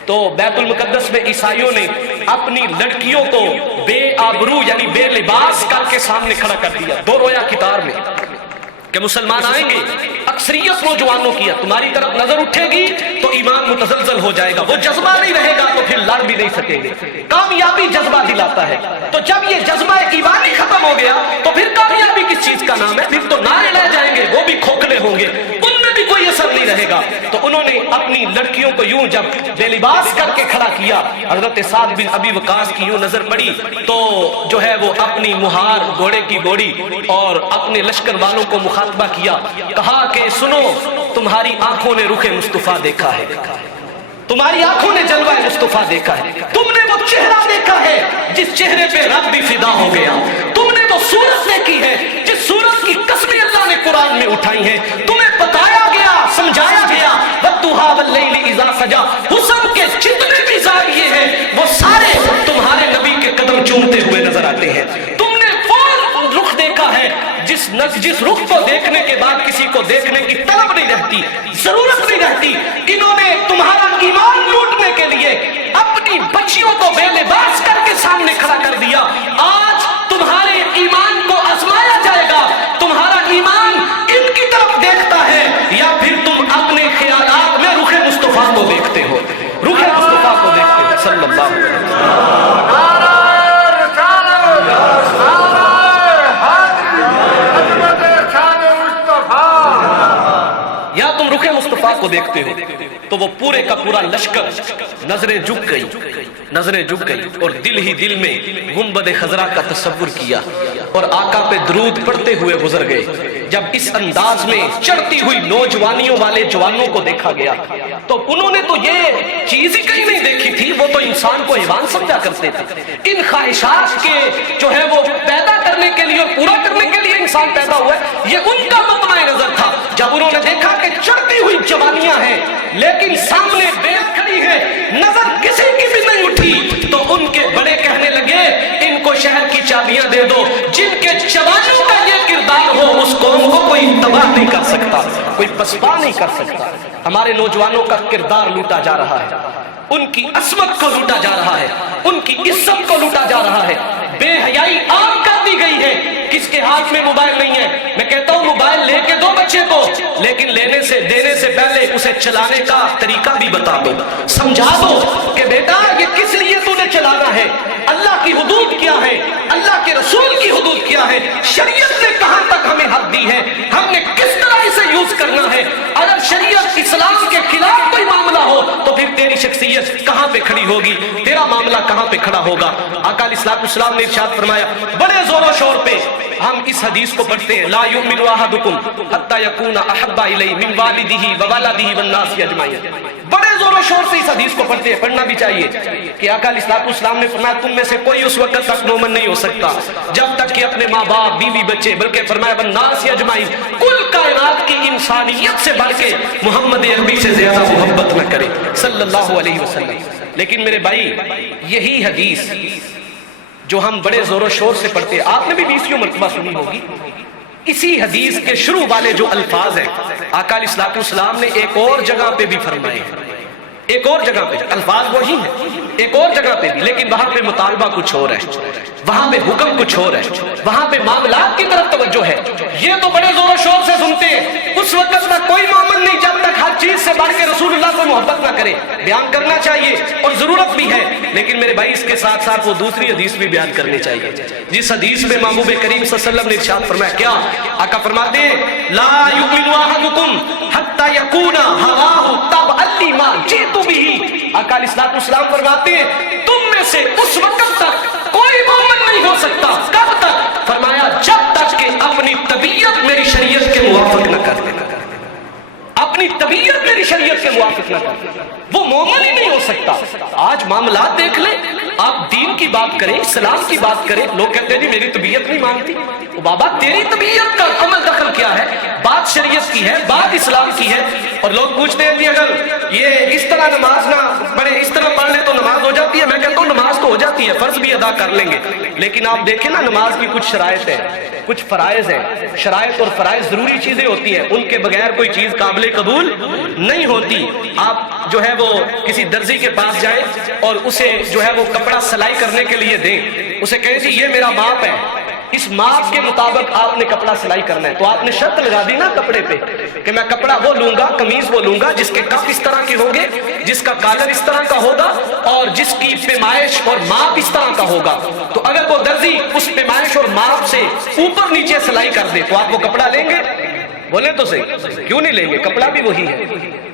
تو بیت المقدس میں عیسائیوں نے اپنی لڑکیوں کو بے آبرو یعنی بے لباس کر کے سامنے کھڑا کر دیا 2 رویا قطار میں کہ مسلمان آئیں گے. اکثریت نوجوانوں کی ہے، تمہاری طرف نظر اٹھے گی تو ایمان متزلزل ہو جائے گا، وہ جذبہ نہیں رہے گا تو پھر لڑ بھی نہیں سکیں گے. کامیابی جذبہ دلاتا ہے، تو جب یہ جذبہ ایمانی ختم ہو گیا تو پھر کامیابی کس چیز کا نام ہے؟ پھر تو نعرے لے جائیں گے، وہ بھی کھوکھلے ہوں گے، ان میں بھی کوئی اثر نہیں رہے گا. تو انہوں نے اپنی لڑکیوں کو یوں جب بے لباس کر کے کھڑا کیا، حضرت سعد بن ابی وقاص کی یوں نظر پڑی تو جو ہے وہ اپنی مہار گھوڑے کی بوڑی اور اپنے لشکر والوں کو مخاطبہ کیا، کہا کہ سنو، تمہاری آنکھوں نے رخ مصطفیٰ دیکھا ہے، تمہاری آنکھوں نے جلوہ مصطفیٰ دیکھا ہے، تم نے وہ چہرہ دیکھا ہے جس چہرے پہ رب بھی فدا ہو گیا، تم نے تو صورت دیکھی ہے جس صورت کی قسمیں اللہ نے قرآن میں اٹھائی ہیں، تمہیں بتایا گیا، سمجھایا گیا، وَالضُّحَىٰ وَاللَّيْلِ إِذَا سَجَىٰ، حسن کے جتنے بھی زاویے ہیں وہ سارے تمہارے نبی کے قدم چومتے ہوئے نظر آتے ہیں، تم نے وہ رخ دیکھا ہے جس رخ کو دیکھنے کے بعد کسی کو دیکھنے کی طلب نہیں رہتی، ضرورت نہیں رہتی۔ انہوں نے تمہارا ایمان لوٹنے کے لیے اپنی بچیوں کو بے لباس کر کے سامنے کھڑا کر دیا۔ آج تمہارے ایمان کو آزمایا جائے گا، تمہارا ایمان ان کی طرف دیکھتا ہے یا پھر تم اپنے خیالات میں رخ مصطفیٰ کو دیکھتے ہو، رخ مصطفیٰ کو دیکھتے ہو صلی اللہ علیہ وسلم۔ یا تم رخ مصطفیٰ کو دیکھتے ہو تو وہ پورے کا پورا لشکر نظریں جھک گئی اور دل ہی دل میں گنبد خضرا کا تصور کیا اور آقا پہ درود پڑھتے ہوئے گزر گئے۔ جب اس انداز میں چڑھتی ہوئی نوجوانیوں والے جوانوں کو دیکھا گیا تو انہوں نے تو یہ چیز ہی کہیں نہیں دیکھی تھی، وہ تو انسان کو حیوان سمجھا کرتے تھے۔ ان خواہشات کے جو ہے وہ پیدا کرنے کے لیے اور پورا کرنے کے لیے انسان پیدا ہوا ہے، یہ ان کا مطمع نظر تھا۔ جب انہوں نے دیکھا کہ چڑھتی ہوئی جوانیاں ہیں لیکن سامنے بیل کھڑی ہے، نظر کسی کی بھی نہیں اٹھی، تو ان کے بڑے کہنے لگے ان کو شہر کی چابیاں دے دو، جن کے جوانوں کا یہ کردار ہو اس قوم کو کوئی تباہ نہیں کر سکتا، کوئی پسپا نہیں کر سکتا۔ ہمارے نوجوانوں کا کردار لوٹا جا رہا ہے، ان کی عصمت کو لوٹا جا رہا ہے، ان کی عزت کو لوٹا جا رہا ہے، بے حیائی عام کر دی گئی ہے۔ کس کے ہاتھ میں موبائل نہیں ہے؟ میں کہتا ہوں موبائل لے کے دو بچے کو، لیکن دینے سے پہلے اسے چلانے کا طریقہ بھی بتا دو، سمجھا دو کہ بیٹا یہ کس لیے تو نے چلانا ہے، اللہ کی حدود کیا ہے، اللہ کے رسول کی حدود کیا ہے، شریعت نے کہاں تک ہمیں حد دی ہے، ہم نے کس طرح اسے یوز کرنا ہے۔ اگر شریعت اسلام کے خلاف کوئی معاملہ ہو تو پھر تیری شخصیت کہاں پہ کھڑی ہوگی، تیرا معاملہ کہاں پہ کھڑا ہوگا۔ آقا علیہ السلام نے ارشاد فرمایا، بڑے زور و شور پہ ہم اس حدیث کو پڑھتے ہیں، لا یؤمن احدکم حتی یکون احب الیہ من والدہ وولدہ والناس اجمعین۔ بڑے زور و شور سے اس حدیث کو پڑھتے ہیں، پڑھنا بھی چاہیے کہ آقا علیہ السلام نے فرمایا تم میں سے کوئی اس وقت تک مومن نہیں ہو سکتا جب تک کہ اپنے ماں باپ، بیوی، بچے، بلکہ فرمایا والناس اجمعین، کل کائنات کی انسانیت سے بڑھ کے محمد عربی سے زیادہ محبت نہ کرے صلی اللہ علیہ وسلم۔ لیکن میرے بھائی یہی حدیث جو ہم بڑے زور و شور سے پڑھتے ہیں، آپ نے بھی 20 مرتبہ سنی ہوگی، اسی حدیث کے شروع والے جو الفاظ ہیں آقا علیہ السلام نے ایک اور جگہ پہ بھی فرمائے ہیں، ایک اور جگہ پہ الفاظ وہی ہیں، ایک اور جگہ پہ بھی، لیکن وہاں پہ مطالبہ کچھ اور ہے، وہاں پہ حکم کچھ اور ہے، وہاں پہ معاملات کی طرف توجہ ہے۔ یہ تو بڑے زور و شور سے سنتے ہیں، اس وقت میں کوئی مومن نہیں جب تک ہر چیز سے بڑھ کے رسول اللہ سے محبت نہ کرے۔ بیان کرنا چاہیے اور ضرورت بھی ہے، لیکن میرے بھائی اس کے ساتھ ساتھ وہ دوسری حدیث بھی بیان کرنی چاہیے جس حدیث میں محبوب کریم صلی اللہ علیہ وسلم نے ارشاد فرمایا، کیا آقا فرماتے ہیں لا یؤمن احدکم حتی یکون ہواہ تبعا لما جئت بہ۔ آقا علیہ السلام فرماتے ہیں تم میں سے اس وقت تک کوئی مومن نہیں ہو سکتا، کب تک؟ فرمایا جب تک کہ اپنی طبیعت میری شریعت کے موافق نہ کر دے، اپنی طبیعت میری شریعت کے موافق نہ کر دے، وہ مومن ہی نہیں ہو سکتا۔ آج معاملات دیکھ لیں، آپ دین کی بات کریں، اسلام کی بات کریں، لوگ کہتے ہیں جی میری طبیعت نہیں مانتی۔ بابا تیری طبیعت کا عمل دخل کیا ہے؟ بات شریعت کی ہے، بات اسلام کی ہے۔ اور لوگ پوچھتے ہیں کہ اگر یہ اس طرح نماز نہ پڑھے، اس طرح پڑھ لے تو نماز ہو جاتی ہے۔ میں کہتا ہوں نماز تو ہو جاتی ہے، فرض بھی ادا کر لیں گے، لیکن آپ دیکھیں نا نماز کی کچھ شرائط ہیں، کچھ فرائض ہیں۔ شرائط اور فرائض ضروری چیزیں ہوتی ہیں، ان کے بغیر کوئی چیز قابل قبول نہیں ہوتی۔ آپ جو ہے وہ کسی درزی کے پاس جائیں اور اسے جو ہے وہ کپڑا سلائی کرنے کے لیے دیں، اسے کہیں جی یہ میرا ماپ ہے، اس ماپ کے مطابق آپ نے کپڑا سلائی کرنا ہے، تو آپ نے شرط لگا دی نا کپڑے پہ کہ میں کپڑا وہ لوں گا، قمیض وہ لوں گا جس کے کف اس طرح کے ہوں گے، جس کا کالر اس طرح کا ہوگا اور جس کی پیمائش اور ماپ اس طرح کا ہوگا۔ تو اگر وہ درزی اس پیمائش اور ماپ سے اوپر نیچے سلائی کر دے تو آپ وہ کپڑا لیں گے؟ بولے تو صحیح، کیوں نہیں لیں گے؟ کپڑا بھی وہی ہے۔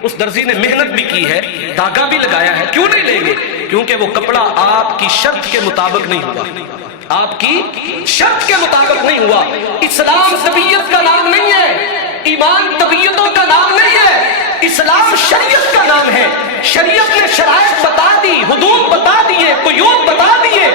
اس درزی نے محنت بھی کی ہے، دھاگا بھی لگایا ہے، کیوں نہیں لیں گے؟ کیونکہ وہ کپڑا آپ کی شرط کے مطابق نہیں ہوا، آپ کی شرط کے مطابق نہیں ہوا۔ اسلام طبیعت کا نام نہیں ہے، ایمان طبیعتوں کا نام نہیں ہے، اسلام شریعت کا نام ہے۔ شریعت نے شرائط بتا دی، حدود بتا دیے، قیود بتا دیے۔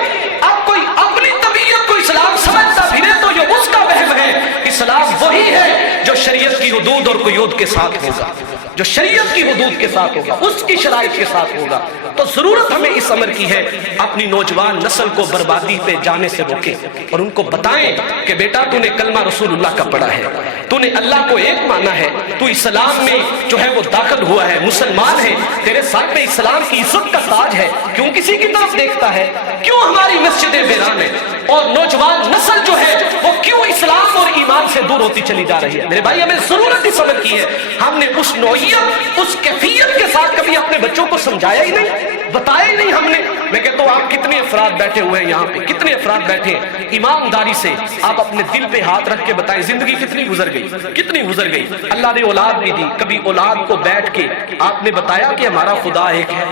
اب کوئی اپنی طبیعت کو اسلام سمجھتا پھرے تو یہ اس کا وہم ہے۔ اسلام وہی ہے جو شریعت کی حدود اور قیود کے ساتھ ہوگا، جو شریعت کی حدود کے ساتھ ہوگا، اس کی شرائط کے ساتھ ہوگا۔ تو ضرورت ہمیں اس امر کی ہے، اپنی نوجوان نسل کو بربادی پہ جانے سے روکیں اور ان کو بتائیں کہ بیٹا تو نے کلمہ رسول اللہ کا پڑھا ہے، تو نے اللہ کو ایک مانا ہے، تو اسلام میں جو ہے وہ داخل ہوا ہے، مسلمان ہے، تیرے ساتھ میں اسلام کی عزت کا تاج ہے، کیوں کسی کی طرف دیکھتا ہے؟ کیوں ہماری مسجدیں ویران ہیں اور نوجوان نسل جو ہے وہ کیوں اسلام اور ایمان سے دور ہوتی چلی جا رہی ہے؟ میرے بھائی ہمیں ضرورت اس امر کی ہے، ہم نے اس نوعیت، اس کیفیت کے ساتھ کبھی اپنے بچوں کو سمجھایا ہی نہیں، بتایا ہی نہیں ہم نے۔ میں کہتا ہوں آپ کتنے افراد بیٹھے ہوئے ہیں یہاں پہ، کتنے افراد بیٹھے ہیں، ایمانداری سے آپ اپنے دل پہ ہاتھ رکھ کے بتائیں زندگی کتنی گزر گئی، کتنی گزر گئی۔ اللہ نے اولاد بھی دی، کبھی اولاد کو بیٹھ کے آپ نے بتایا کہ ہمارا خدا ایک ہے؟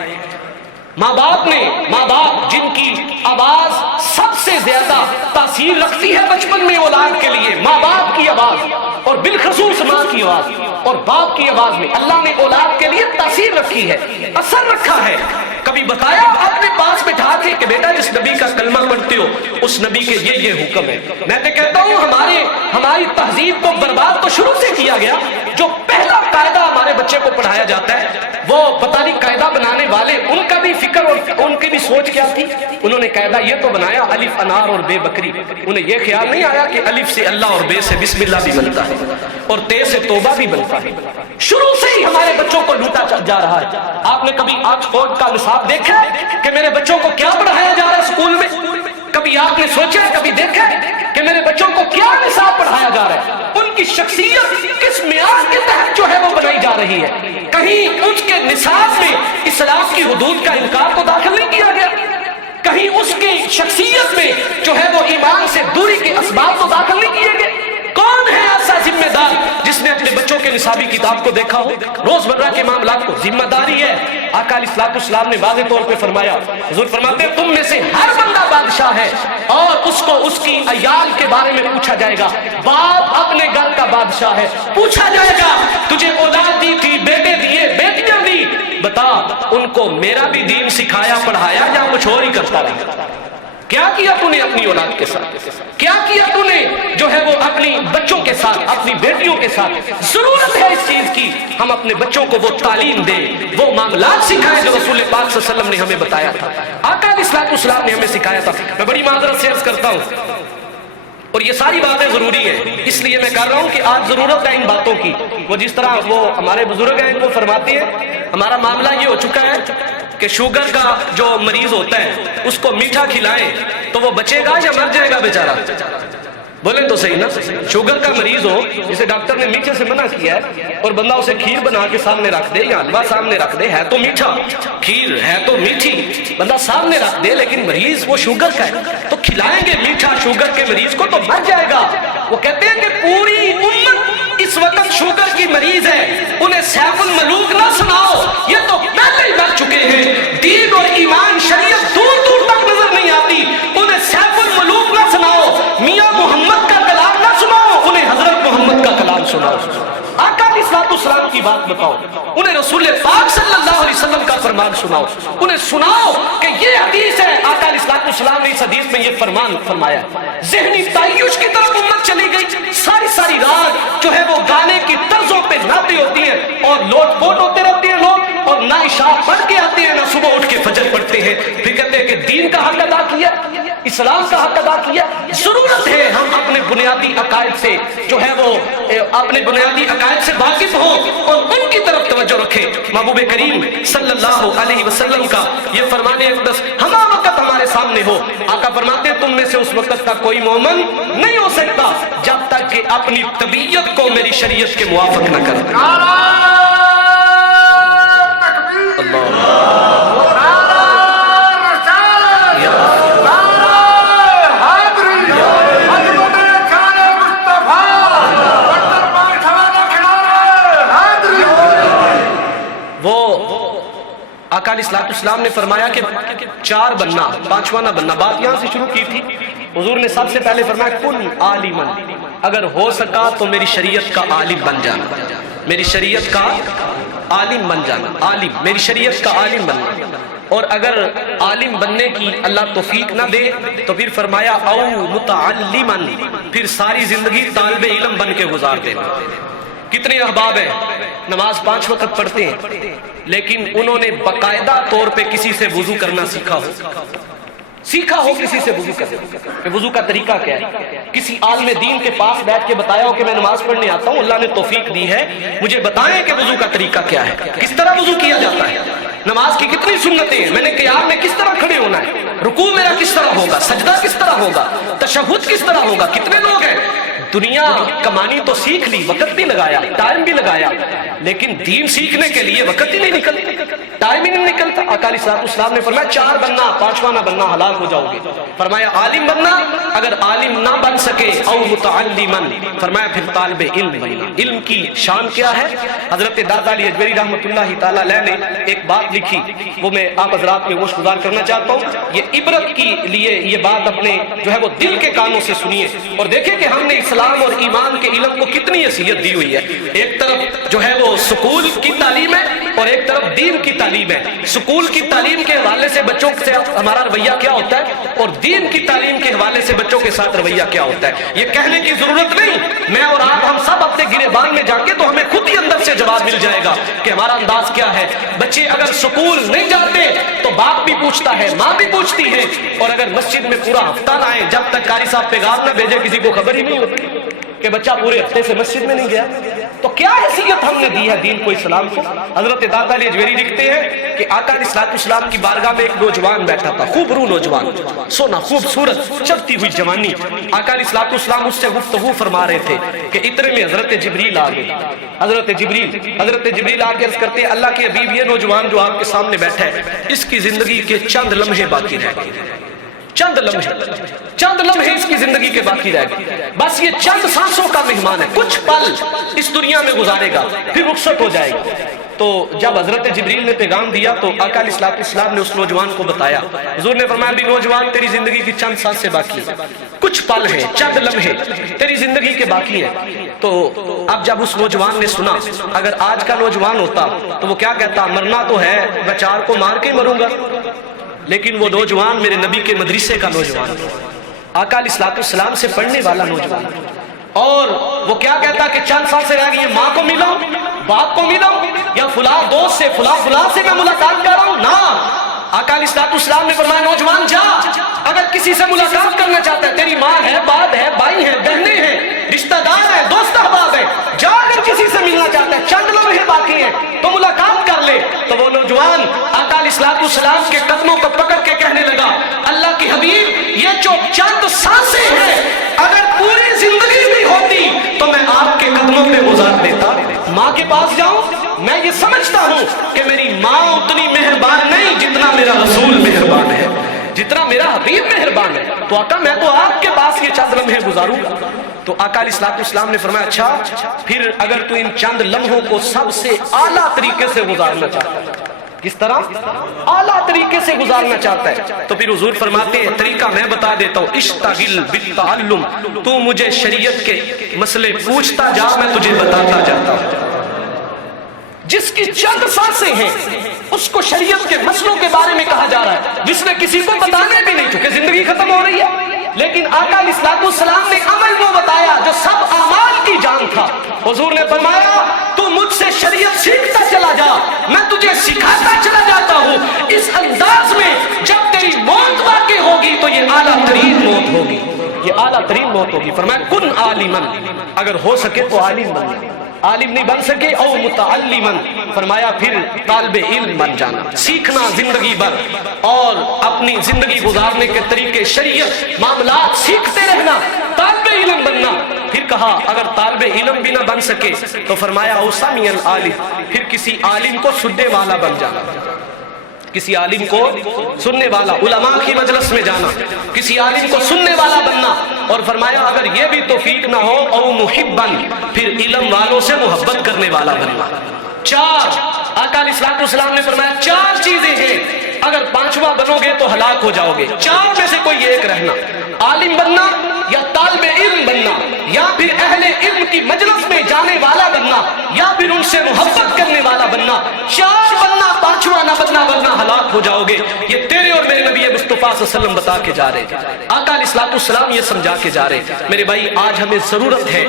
ماں باپ نے، ماں باپ جن کی آواز سب سے زیادہ تاثیر رکھتی ہے بچپن میں اولاد کے لیے، ماں باپ کی آواز، اور بالخصوص ماں کی آواز اور باپ کی آواز میں اللہ نے اولاد کے لیے تاثیر رکھی ہے، اثر رکھا ہے۔ کبھی بتایا اپنے پاس بٹھا کے کہ بیٹا جس نبی کا کلمہ پڑھتے ہو اس نبی کے یہ حکم ہے؟ میں تو کہتا ہوں ہماری تہذیب کو برباد تو شروع سے کیا گیا۔ جو پہلا قاعدہ ہمارے بچے کو پڑھایا جاتا ہے وہ پتہ نہیں قاعدہ بنانے والے ان کا بھی فکر اور ان کی بھی سوچ کیا تھی، انہوں نے قاعدہ یہ تو بنایا الف انار اور بے بکری، انہیں یہ خیال نہیں آیا کہ الف سے اللہ اور بے سے بسم اللہ بھی بنتا ہے اور تے سے توبہ بھی بنتا ہے۔ شروع سے ہی ہمارے بچوں کو لوٹا جا رہا ہے۔ آپ نے کبھی آکسفورڈ کا نصاب دیکھا کہ میرے بچوں کو کیا پڑھایا جا رہا ہے اسکول میں؟ کبھی آپ نے سوچا، کبھی دیکھا کہ میرے بچوں کو کیا نصاب پڑھایا جا رہا ہے؟ ان کی شخصیت کس معیار کے تحت جو ہے وہ بنائی جا رہی ہے؟ کہیں اس کے نصاب میں اسلام کی حدود کا انکار تو داخل نہیں کیا گیا، کہیں اس کی شخصیت میں جو ہے وہ ایمان سے دوری کے اسباب تو داخل نہیں کیے گئے۔ کون ہے ایسا ذمہ دار جس نے اپنے بچوں کے نصابی کتاب کو دیکھا ہو؟ روزمرہ کے معاملات کو ذمہ داری ہے۔ آقا علیہ الصلوۃ والسلام نے واضح طور پہ فرمایا، حضور فرماتے ہیں تم میں سے ہر بندہ بادشاہ ہے اور اس کو اس کی عیال کے بارے میں پوچھا جائے گا۔ باپ اپنے گھر کا بادشاہ ہے، پوچھا جائے گا تجھے اولاد دی تھی، بیٹے دیے، بیٹیاں دی، بتا ان کو میرا بھی دین سکھایا پڑھایا یا کچھ اور ہی کرتا رہا؟ کیا کیا تو نے اپنی اولاد کے ساتھ؟ کیا کیا تو نے جو ہے وہ اپنی بچوں کے ساتھ، اپنی بیٹیوں کے ساتھ؟ ضرورت ہے اس چیز کی ہم اپنے بچوں کو وہ تعلیم دیں، وہ معاملات سکھائیں جو رسول پاک صلی اللہ علیہ وسلم نے ہمیں بتایا تھا، آقا علیہ الصلوۃ والسلام نے ہمیں سکھایا تھا۔ میں بڑی معذرت سے عرض کرتا ہوں اور یہ ساری باتیں ضروری ہیں، اس لیے میں کہہ رہا ہوں کہ آج ضرورت ہے ان باتوں کی۔ وہ جس طرح وہ ہمارے بزرگ ہیں وہ فرماتے ہیں، ہمارا معاملہ یہ ہو چکا ہے کہ شوگر کا جو مریض ہوتا ہے اس کو میٹھا کھلائیں تو وہ بچے گا یا مر جائے گا بیچارہ؟ بولیں تو صحیح نا۔ شوگر کا مریض ہو جسے ڈاکٹر نے میٹھے سے منع کیا ہے اور بندہ اسے کھیر بنا کے سامنے رکھ دے یا حلوہ سامنے رکھ دے، ہے تو میٹھا، کھیر ہے تو میٹھی، بندہ سامنے رکھ دے لیکن مریض وہ شوگر کا ہے، تو کھلائیں گے میٹھا شوگر کے مریض کو تو مر جائے گا۔ وہ کہتے ہیں کہ پوری امت اس وقت شوگر کی مریض ہے، انہیں سیف الملوک نہ سناؤ، یہ تو پہلے ہی مر چکے ہیں۔ دین اور ایمان شریعت دور دور تک نظر نہیں آتی، انہیں سیف الملوک نہ سناؤ، میاں محمد کا کلام نہ سناؤ، انہیں حضرت محمد کا کلام سناؤ، آقا علیہ الصلوۃ والسلام کی بات بتاؤ، انہیں رسول پاک صلی اللہ علیہ وسلم کا فرمان سناؤ، انہیں سناؤ کہ یہ حدیث ہے، آقا علیہ الصلوۃ والسلام نے اس حدیث میں یہ فرمان فرمایا۔ ذہنی تعیش کی طرف امت چلی گئی، ساری رات جو ہے وہ گانے کی طرزوں پہ نعتیں ہوتی ہیں اور لوٹ پوٹ ہوتے رہتے ہیں لوگ، اور نہ عشاء پڑھ کے آتے ہیں نہ صبح اٹھ کے فجر پڑھتے ہیں، پھر کہتے ہیں کہ دین کا حق ادا کیا، اسلام کا حق ادا کیا۔ ضرورت ہے ہم اپنے بنیادی عقائد سے جو ہے وہ اپنے بنیادی عقائد سے واقف ہوں اور ان کی طرف توجہ رکھیں۔ محبوب کریم صلی اللہ علیہ وسلم کا یہ فرمان اقدس ہم وقت ہمارے سامنے ہو۔ آقا فرماتے ہیں تم میں سے اس وقت کا کوئی مومن نہیں ہو سکتا جب تک کہ اپنی طبیعت کو میری شریعت کے موافق نہ کرے۔ آقا علیہ الصلوۃ والسلام نے فرمایا کہ 4 بننا، 5واں نہ بننا. بات یہاں سے شروع کی تھی. حضور نے سب سے پہلے فرمایا کن عالما، اگر ہو سکا تو میری شریعت کا عالم بن جانا، میری شریعت کا عالم بن جانا. عالم، میری شریعت کا عالم بننا. اور اگر عالم بننے کی اللہ توفیق نہ دے تو پھر فرمایا او متعلما، پھر ساری زندگی طالب علم بن کے گزار دینا. کتنے احباب ہیں نماز 5 وقت پڑھتے ہیں لیکن انہوں نے باقاعدہ طور پہ کسی سے وضو کرنا سیکھا ہو کسی سے وضو کرنا کہ وضو کا طریقہ کیا ہے، کسی عالم دین کے پاس بیٹھ کے بتایا ہو کہ میں نماز پڑھنے آتا ہوں، اللہ نے توفیق دی ہے، مجھے بتائیں کہ وضو کا طریقہ کیا ہے، کس طرح وضو کیا جاتا ہے، نماز کی کتنی سنتیں ہیں، میں نے قیام میں کس طرح کھڑے ہونا ہے، رکوع میرا کس طرح ہوگا، سجدہ کس طرح ہوگا، تشہد کس طرح ہوگا. کتنے لوگ ہیں دنیا کمانی تو سیکھ لی، وقت بھی لگایا، ٹائم بھی لگایا، لیکن دین سیکھنے کے لیے وقت ہی نہیں نکلتا، ٹائم ہی نہیں نکلتا. آقا علیہ الصلوۃ والسلام نے فرمایا 4 بننا، 5واں نہ بننا، ہلاک ہو جاؤ گے. فرمایا عالم بننا، اگر عالم نہ بن سکے او متعلما، فرمایا پھر طالب علم بننا. علم کی شان کیا ہے؟ حضرت دادا علی اجمیری رحمۃ اللہ تعالی علیہ نے ایک بات لکھی، وہ میں آپ حضرات میں گوش گزار کرنا چاہتا ہوں. یہ عبرت کے لیے یہ بات اپنے جو ہے وہ دل کے کانوں سے سنیے اور دیکھیں کہ ہم نے اسلام اور ایمان کے علم کو کتنی حیثیت دی ہوئی ہے. ایک طرف جو ہے وہ سکول کی تعلیم ہے اور ایک طرف دین کی تعلیم ہے. سکول کی تعلیم کے حوالے سے بچوں سے ہمارا رویہ کیا ہوتا ہے اور دین کی تعلیم کے حوالے سے بچوں کے ساتھ رویہ کیا ہوتا ہے، یہ کہنے کی ضرورت نہیں. میں اور آپ ہم سب اپنے گریبان میں جا کے تو ہمیں خود ہی اندر سے جواب مل جائے گا کہ ہمارا انداز کیا ہے. بچے اگر سکول نہیں جاتے تو باپ بھی پوچھتا ہے، ماں بھی پوچھتی ہے، اور اگر مسجد میں پورا ہفتہ نہ آئے، جب تک قاری صاحب پیغام نہ بھیجے کسی کو خبر ہی نہیں ہوتی کہ بچہ پورے ہفتے سے مسجد میں نہیں گیا. تو کیا حیثیت ہم نے دی ہے دین کو، اسلام کو. حضرت دادا علی اجمیری لکھتے ہیں کہ آقا علیہ الصلوۃ والسلام کی بارگاہ میں ایک نوجوان بیٹھا تھا، خوب رو نوجوان، سونا خوبصورت چڑھتی ہوئی جوانی. آقا علیہ الصلوۃ والسلام اس سے گفتگو فرما رہے تھے کہ اتنے میں حضرت جبریل آ گئے. حضرت جبریل آ کے عرض کرتے ہیں اللہ کے حبیب یہ نوجوان جو آپ کے سامنے بیٹھا ہے اس کی زندگی کے چند لمحے باقی رہ گئے، چند لمحے اس کی زندگی کے باقی رہ گئے، بس یہ چند سانسوں کا مہمان ہے، کچھ پل اس دنیا میں گزارے گا پھر رخصت ہو جائے گا. تو جب حضرت جبریل نے پیغام دیا تو آقا علیہ الصلوۃ والسلام نے اس نوجوان کو بتایا. حضور نے فرمایا بھی نوجوان تیری زندگی کی چند سانسیں باقی ہیں، کچھ پل ہیں، چند لمحے تیری زندگی کے باقی ہیں. تو اب جب اس نوجوان نے سنا، اگر آج کا نوجوان ہوتا تو وہ کیا کہتا، مرنا تو ہے، میں 4 کو مار کے مروں گا. لیکن وہ نوجوان میرے نبی کے مدرسے کا نوجوان، آقا علیہ الصلوۃ والسلام سے پڑھنے والا نوجوان، اور وہ کیا کہتا کہ چند سال سے رہ گئی ہیں، ماں کو ملاؤں، باپ کو ملاؤں، یا فلاں دوست سے فلاں سے میں ملاقات کر رہا ہوں. نہ، آقا علیہ الصلوۃ والسلام نے فرمایا نوجوان جا، اگر کسی سے ملاقات کرنا چاہتا ہے، تیری ماں ہے، باپ ہے، بھائی ہیں، بہنیں ہیں، رشتہ دار ہیں، دوست احباب ہیں، جا اگر کسی سے ملنا چاہتا ہے، چند لمحے باقی ہیں تو ملاقات کر لے. تو وہ نوجوان آقا علیہ الصلوۃ والسلام کے قدموں کو پکڑ کے کہنے لگا اللہ کی حبیب یہ جو چند سانسیں ہیں اگر پوری زندگی بھی ہوتی تو میں آپ کے قدموں پہ گزار دیتا. ماں کے پاس جاؤں، میں یہ سمجھتا ہوں کہ میری ماں اتنی مہربان نہیں جتنا میرا رسول مہربان ہے، جتنا میرا حبیب مہربان ہے. تو آقا میں تو آپ کے پاس یہ چند لمحے گزاروں گا. تو آقا علیہ الصلوۃ والسلام نے فرمایا اچھا پھر اگر تو ان چند لمحوں کو سب سے اعلیٰ طریقے سے گزارنا چاہتا ہے، کس طرح اعلیٰ طریقے سے گزارنا چاہتا ہے، تو پھر حضور فرماتے ہیں طریقہ میں بتا دیتا ہوں، اشتغل بالتعلم، تو مجھے شریعت کے مسئلے پوچھتا جا، میں تجھے بتاتا جاتا ہوں. جس کی چند سانسیں ہیں اس کو شریعت کے مسئلوں کے بارے میں کہا جا رہا ہے، جس نے کسی کو بتانے بھی نہیں، چونکہ زندگی ختم ہو رہی ہے. لیکن آقا علیہ الصلوۃ والسلام نے عمل وہ بتایا جو سب اعمال کی جان تھا. حضور نے فرمایا تو مجھ سے شریعت سیکھتا چلا جا، میں تجھے سکھاتا چلا جاتا ہوں. اس انداز میں جب تیری موت واقع ہوگی تو یہ اعلیٰ ترین موت ہوگی، یہ اعلیٰ ترین موت ہوگی. فرمایا کن عالما، اگر ہو سکے تو عالم بن، عالم نہیں بن سکے او متعلما، فرمایا پھر طالب علم بن جانا، سیکھنا زندگی بھر اور اپنی زندگی گزارنے کے طریقے شریعت معاملات سیکھتے رہنا، طالب علم بننا. پھر کہا اگر طالب علم بھی نہ بن سکے تو فرمایا او سامع العالم، پھر کسی عالم کو سننے والا بن جانا، کسی عالم کو سننے والا، علماء کی مجلس میں جانا، کسی عالم کو سننے والا بننا. اور فرمایا اگر یہ بھی توفیق نہ ہو او محبا، پھر علم والوں سے محبت کرنے والا بننا. چار آقا علیہ السلام نے فرمایا چار چیزیں ہیں، اگر پانچواں بنو گے تو ہلاک ہو جاؤ گے۔ چار میں سے کوئی ایک رہنا، عالم بننا یا طالب علم بننا یا پھر اہل علم کی مجلس میں جانے والا بننا یا پھر ان سے محبت کرنے والا بننا۔ چار بننا، پانچواں نہ بننا ورنہ ہلاک ہو جاؤ گے۔ یہ تیرے اور میرے نبی مصطفیٰ صلی اللہ علیہ وسلم بتا کے جا رہے ہیں، آقا علیہ السلام یہ سمجھا کے جا رہے ہیں۔ میرے بھائی آج ہمیں ضرورت ہے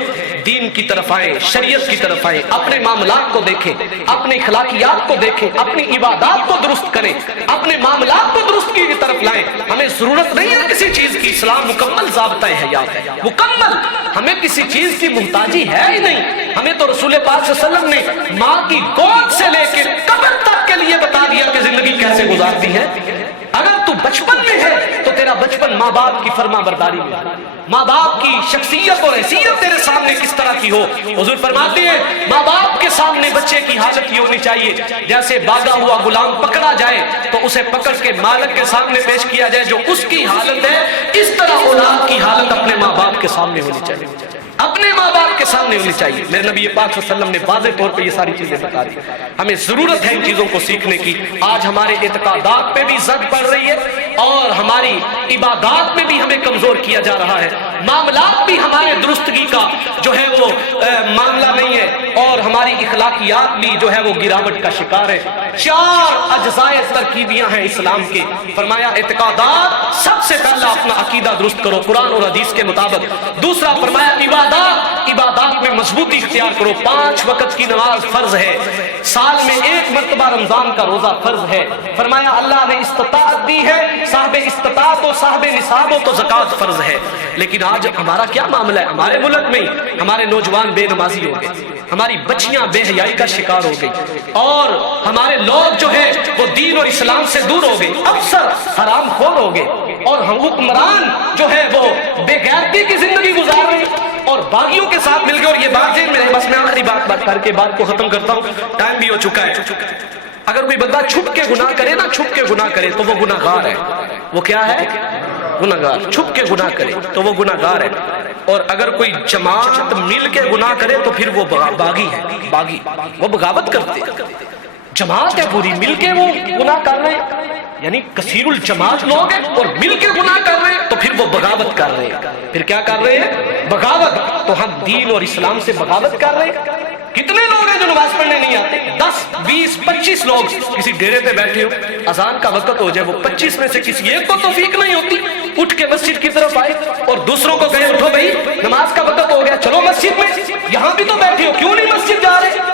دین کی طرف آئیں، شریعت کی طرف آئیں، اپنے معاملات کو دیکھیں، اپنے اخلاقیات کو دیکھیں، اپنی عبادات کو درست کریں، اپنے معاملات کو درست کی طرف لائیں۔ ہمیں ضرورت نہیں ہے کسی چیز کی، اسلام مکمل ضابطہ حیات ہے، مکمل، ہمیں کسی چیز کی محتاجی ہے ہی نہیں۔ ہمیں تو رسول پاک صلی اللہ علیہ وسلم نے ماں کی گود سے لے کے قبر تک کے لیے بتا دیا کہ زندگی کیسے گزارتی ہے۔ اگر تو بچپن میں ہے تو تیرا بچپن ماں باپ کی فرما برداری میں، ماں باپ کی شخصیت اور حیثیت تیرے سامنے کس طرح کی ہو۔ حضور فرماتے ہیں ماں باپ کے سامنے بچے کی حالت یہ ہونی چاہیے جیسے باغا ہوا غلام پکڑا جائے تو اسے پکڑ کے مالک کے سامنے پیش کیا جائے، جو اس کی حالت ہے اس طرح اولاد کی حالت اپنے ماں باپ کے سامنے ہونی چاہیے، اپنے ماں باپ کے سامنے ہونی چاہیے۔ میرے نبی پاک صلی اللہ علیہ وسلم نے واضح طور پہ یہ ساری چیزیں بتا دی۔ ہمیں ضرورت ہے ان چیزوں کو سیکھنے کی۔ آج ہمارے اعتقادات پہ بھی زد پڑ رہی ہے اور ہماری عبادات میں بھی ہمیں کمزور کیا جا رہا ہے، معاملات بھی ہمارے درستگی کا جو ہے وہ معاملہ نہیں ہے، اور ہماری اخلاقیات بھی جو ہے وہ گراوٹ کا شکار ہے۔ چار اجزائے ترکیبیاں ہیں اسلام کے۔ فرمایا اعتقادات، سب سے پہلا اپنا عقیدہ درست کرو قرآن اور حدیث کے مطابق۔ دوسرا فرمایا عبادات میں مضبوطی اختیار کرو، 5 وقت کی نماز فرض ہے، سال میں 1 مرتبہ رمضان کا روزہ فرض ہے۔ فرمایا اللہ نے استطاعت دی ہے، صاحب استطاعت و صاحب نصاب ہو تو زکوٰۃ فرض ہے۔ لیکن آج ہمارا کیا معاملہ ہے؟ ہمارے ملک میں ہمارے نوجوان بے نمازی ہو گئے، ہماری بچیاں بے حیائی کا شکار ہو گئی، اور ہمارے لوگ جو ہے وہ دین اور اسلام سے دور ہو گئے، افسر حرام خور ہو گئے، اور ہم حکمران جو ہے وہ بے غیرتی کی زندگی گزار رہے ہیں اور باغیوں کے ساتھ مل گئے۔ اور یہ بات ذہن میں ہے، بس میں آخری بات کر کے بات کو ختم کرتا ہوں، ٹائم بھی ہو چکا ہے۔ اگر کوئی بندہ چھپ کے گناہ کرے نا، چھپ کے گناہ کرے تو وہ گناہ گار ہے۔ وہ کیا ہے؟ گناہ گار۔ چھپ کے گناہ کرے تو وہ گناہ گار ہے، اور اگر کوئی جماعت مل کے گناہ کرے تو پھر وہ باغی ہے، باغی، وہ بغاوت کرتے۔ جماعت ہے پوری، مل کے وہ گناہ کر رہے ہیں، یعنی کثیر الجماعت لوگ ہیں اور مل کے گناہ کر رہے ہیں تو پھر وہ بغاوت کر رہے ہیں۔ پھر کیا کر رہے ہیں؟ بغاوت۔ تو ہم دین اور اسلام سے بغاوت کر رہے ہیں۔ کتنے لوگ ہیں جو نماز پڑھنے نہیں آتے؟ 10 20 25 لوگ کسی ڈیرے پہ بیٹھے ہو، اذان کا وقت ہو جائے، وہ 25 میں سے کسی ایک کو توفیق نہیں ہوتی اٹھ کے مسجد کی طرف آئے اور دوسروں کو کہے اٹھو بھائی نماز کا وقت ہو گیا، چلو مسجد میں، یہاں بھی تو بیٹھے ہو، کیوں نہیں مسجد جا رہے؟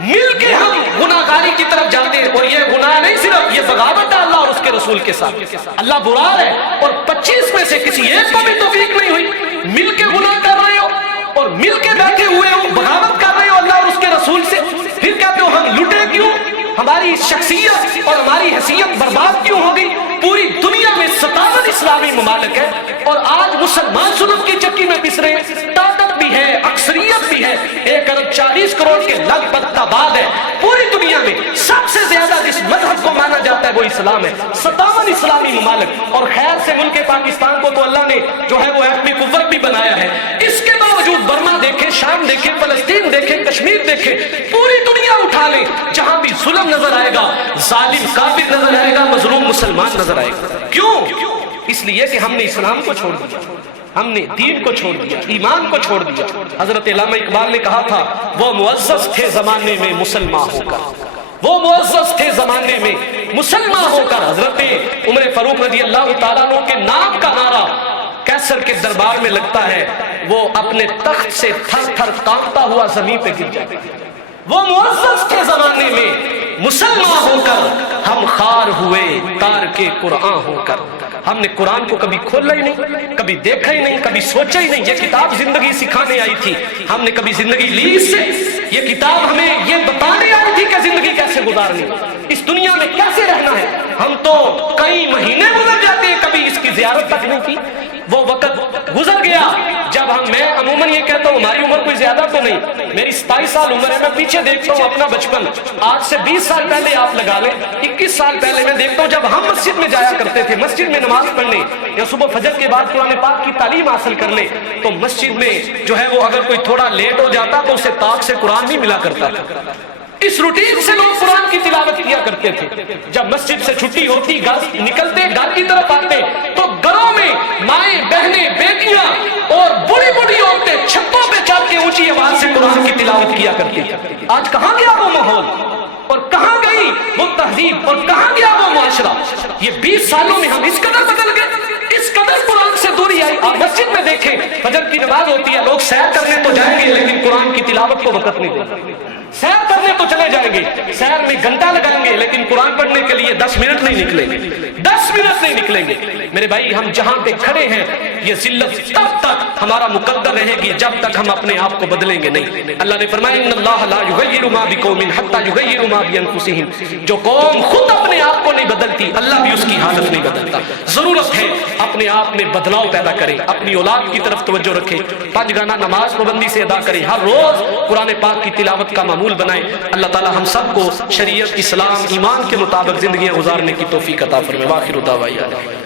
مل کے ہم گناہ گاری کی طرف جاتے ہیں، اور یہ گناہ نہیں صرف، یہ بغاوت ہے اللہ اور اس کے رسول کے ساتھ۔ اللہ برا ہے، اور 25 میں سے کسی ایک کو بھی توفیق نہیں ہوئی، مل کے گناہ کر رہے ہو اور مل کے بیٹھے ہوئے ہو، بغاوت کر رہے ہو اللہ اور اس کے رسول سے۔ پھر کہتے ہو ہم لٹے کیوں، ہماری شخصیت اور ہماری حیثیت برباد کیوں ہو گئی؟ پوری دنیا میں 57 اسلامی ممالک ہے اور آج مسلمان سلوک کی چکی میں پس رہے ہیں۔ طاقت بھی ہے، اکثریت بھی ہے، 1 ارب 40 کروڑ کے لگ بھگ تعداد ہے۔ پوری دنیا میں سب سے زیادہ جس مذہب کو مانا جاتا ہے وہ اسلام ہے، 57 اسلامی ممالک، اور خیر سے ملک پاکستان کو تو اللہ نے جو ہے وہ ایٹمی قوت بھی بنایا ہے۔ اس کے باوجود برما دیکھیں، شام دیکھیں، فلسطین دیکھیں، کشمیر دیکھیں، پوری دنیا اٹھا لیں، جہاں بھی ظلم نظر آئے گا، ظالم کافر نظر آئے گا، مظلوم مسلمان نظر آئے گا۔ کیوں؟ اس لیے کہ ہم نے اسلام کو چھوڑ دیا، ہم نے دین کو چھوڑ دیا، ایمان کو چھوڑ دیا۔ حضرت علامہ اقبال نے کہا تھا وہ معزز تھے زمانے میں مسلمان ہو کر، وہ معزز تھے زمانے میں مسلمان ہو کر۔ حضرت عمر فاروق رضی اللہ تعالیٰ عنہ کے نام کا نعرہ کیسر کے دربار میں لگتا ہے، وہ اپنے تخت سے تھر تھر کانپتا ہوا زمین پہ گر جاتے ہیں۔ وہ معزز کے زمانے میں مسلمان ہو کر ہم خار ہوئے تارک قرآن ہو کر۔ ہم نے قرآن کو کبھی کھولا ہی نہیں، کبھی دیکھا ہی نہیں، کبھی سوچا ہی نہیں۔ یہ کتاب زندگی سکھانے آئی تھی، ہم نے کبھی زندگی لی اس سے؟ یہ کتاب ہمیں یہ بتانے آئی تھی کہ زندگی کیسے گزارنی، اس دنیا میں کیسے رہنا ہے۔ ہم تو کئی مہینے گزر جاتے ہیں، کبھی اس کی زیارت تک نہیں کی۔ وہ وقت گزر گیا جب میں عموماً یہ کہتا ہوں ہماری عمر کوئی زیادہ تو نہیں، میری 27 سال عمر ہے، میں پیچھے دیکھتا ہوں اپنا بچپن، آج سے 20 سال پہلے آپ لگا لیں، 21 سال پہلے میں دیکھتا ہوں جب ہم مسجد میں جایا کرتے تھے، مسجد میں نماز پڑھنے یا صبح فجر کے بعد قرآن پاک کی تعلیم حاصل کرنے، تو مسجد میں جو ہے وہ اگر کوئی تھوڑا لیٹ ہو جاتا تو اسے طاق سے قرآن نہیں ملا کرتا تھا۔ اس روٹین سے لوگ قرآن کی تلاوت کیا کرتے تھے. جب مسجد سے چھٹی ہوتی گھر نکلتے گھر کی طرف آتے تو گھروں میں مائیں بہنیں بیٹیاں اور بڑی بڑی عورتیں چھتوں پہ چڑھ کے اونچی آواز سے قرآن کی تلاوت کیا کرتی. آج کہاں گیا وہ ماحول اور کہاں گئی وہ تہذیب اور کہاں گیا وہ معاشرہ؟ یہ 20 سالوں میں ہم اس قدر بدل گئے، اس قدر قرآن سے دوری آئی. آپ مسجد میں دیکھیں فجر کی نماز ہوتی ہے، لوگ سیر کرنے تو جائیں گے لیکن قرآن کی تلاوت کو وقت نہیں دیں. سیر کرنے تو چلے جائیں گے، سیر میں گھنٹہ لگائیں گے لیکن قرآن پڑھنے کے لیے 10 منٹ نہیں نکلیں گے، 10 منٹ نہیں نکلیں گے. میرے بھائی ہم جہاں پہ کھڑے ہیں یہ ذلت تب تک ہمارا مقدر رہے گی جب تک ہم اپنے آپ کو بدلیں گے نہیں. اللہ نے فرمایا ان اللہ لا یغیر ما بقوم حتی یغیروا ما بانفسہم. جو قوم خود اپنے آپ کو نہیں بدلتی اللہ بھی اس کی حالت نہیں بدلتا. ضرورت ہے اپنے آپ میں بدلاؤ پیدا کریں، اپنی اولاد کی طرف توجہ رکھیں، 5 گانا نماز پابندی سے ادا کریں، ہر روز قرآن پاک کی تلاوت کا معمول بنائیں. اللہ تعالی ہم سب کو شریعت، اسلام، ایمان کے مطابق زندگیاں گزارنے کی توفیق عطا فرمائے. واخر دعوانا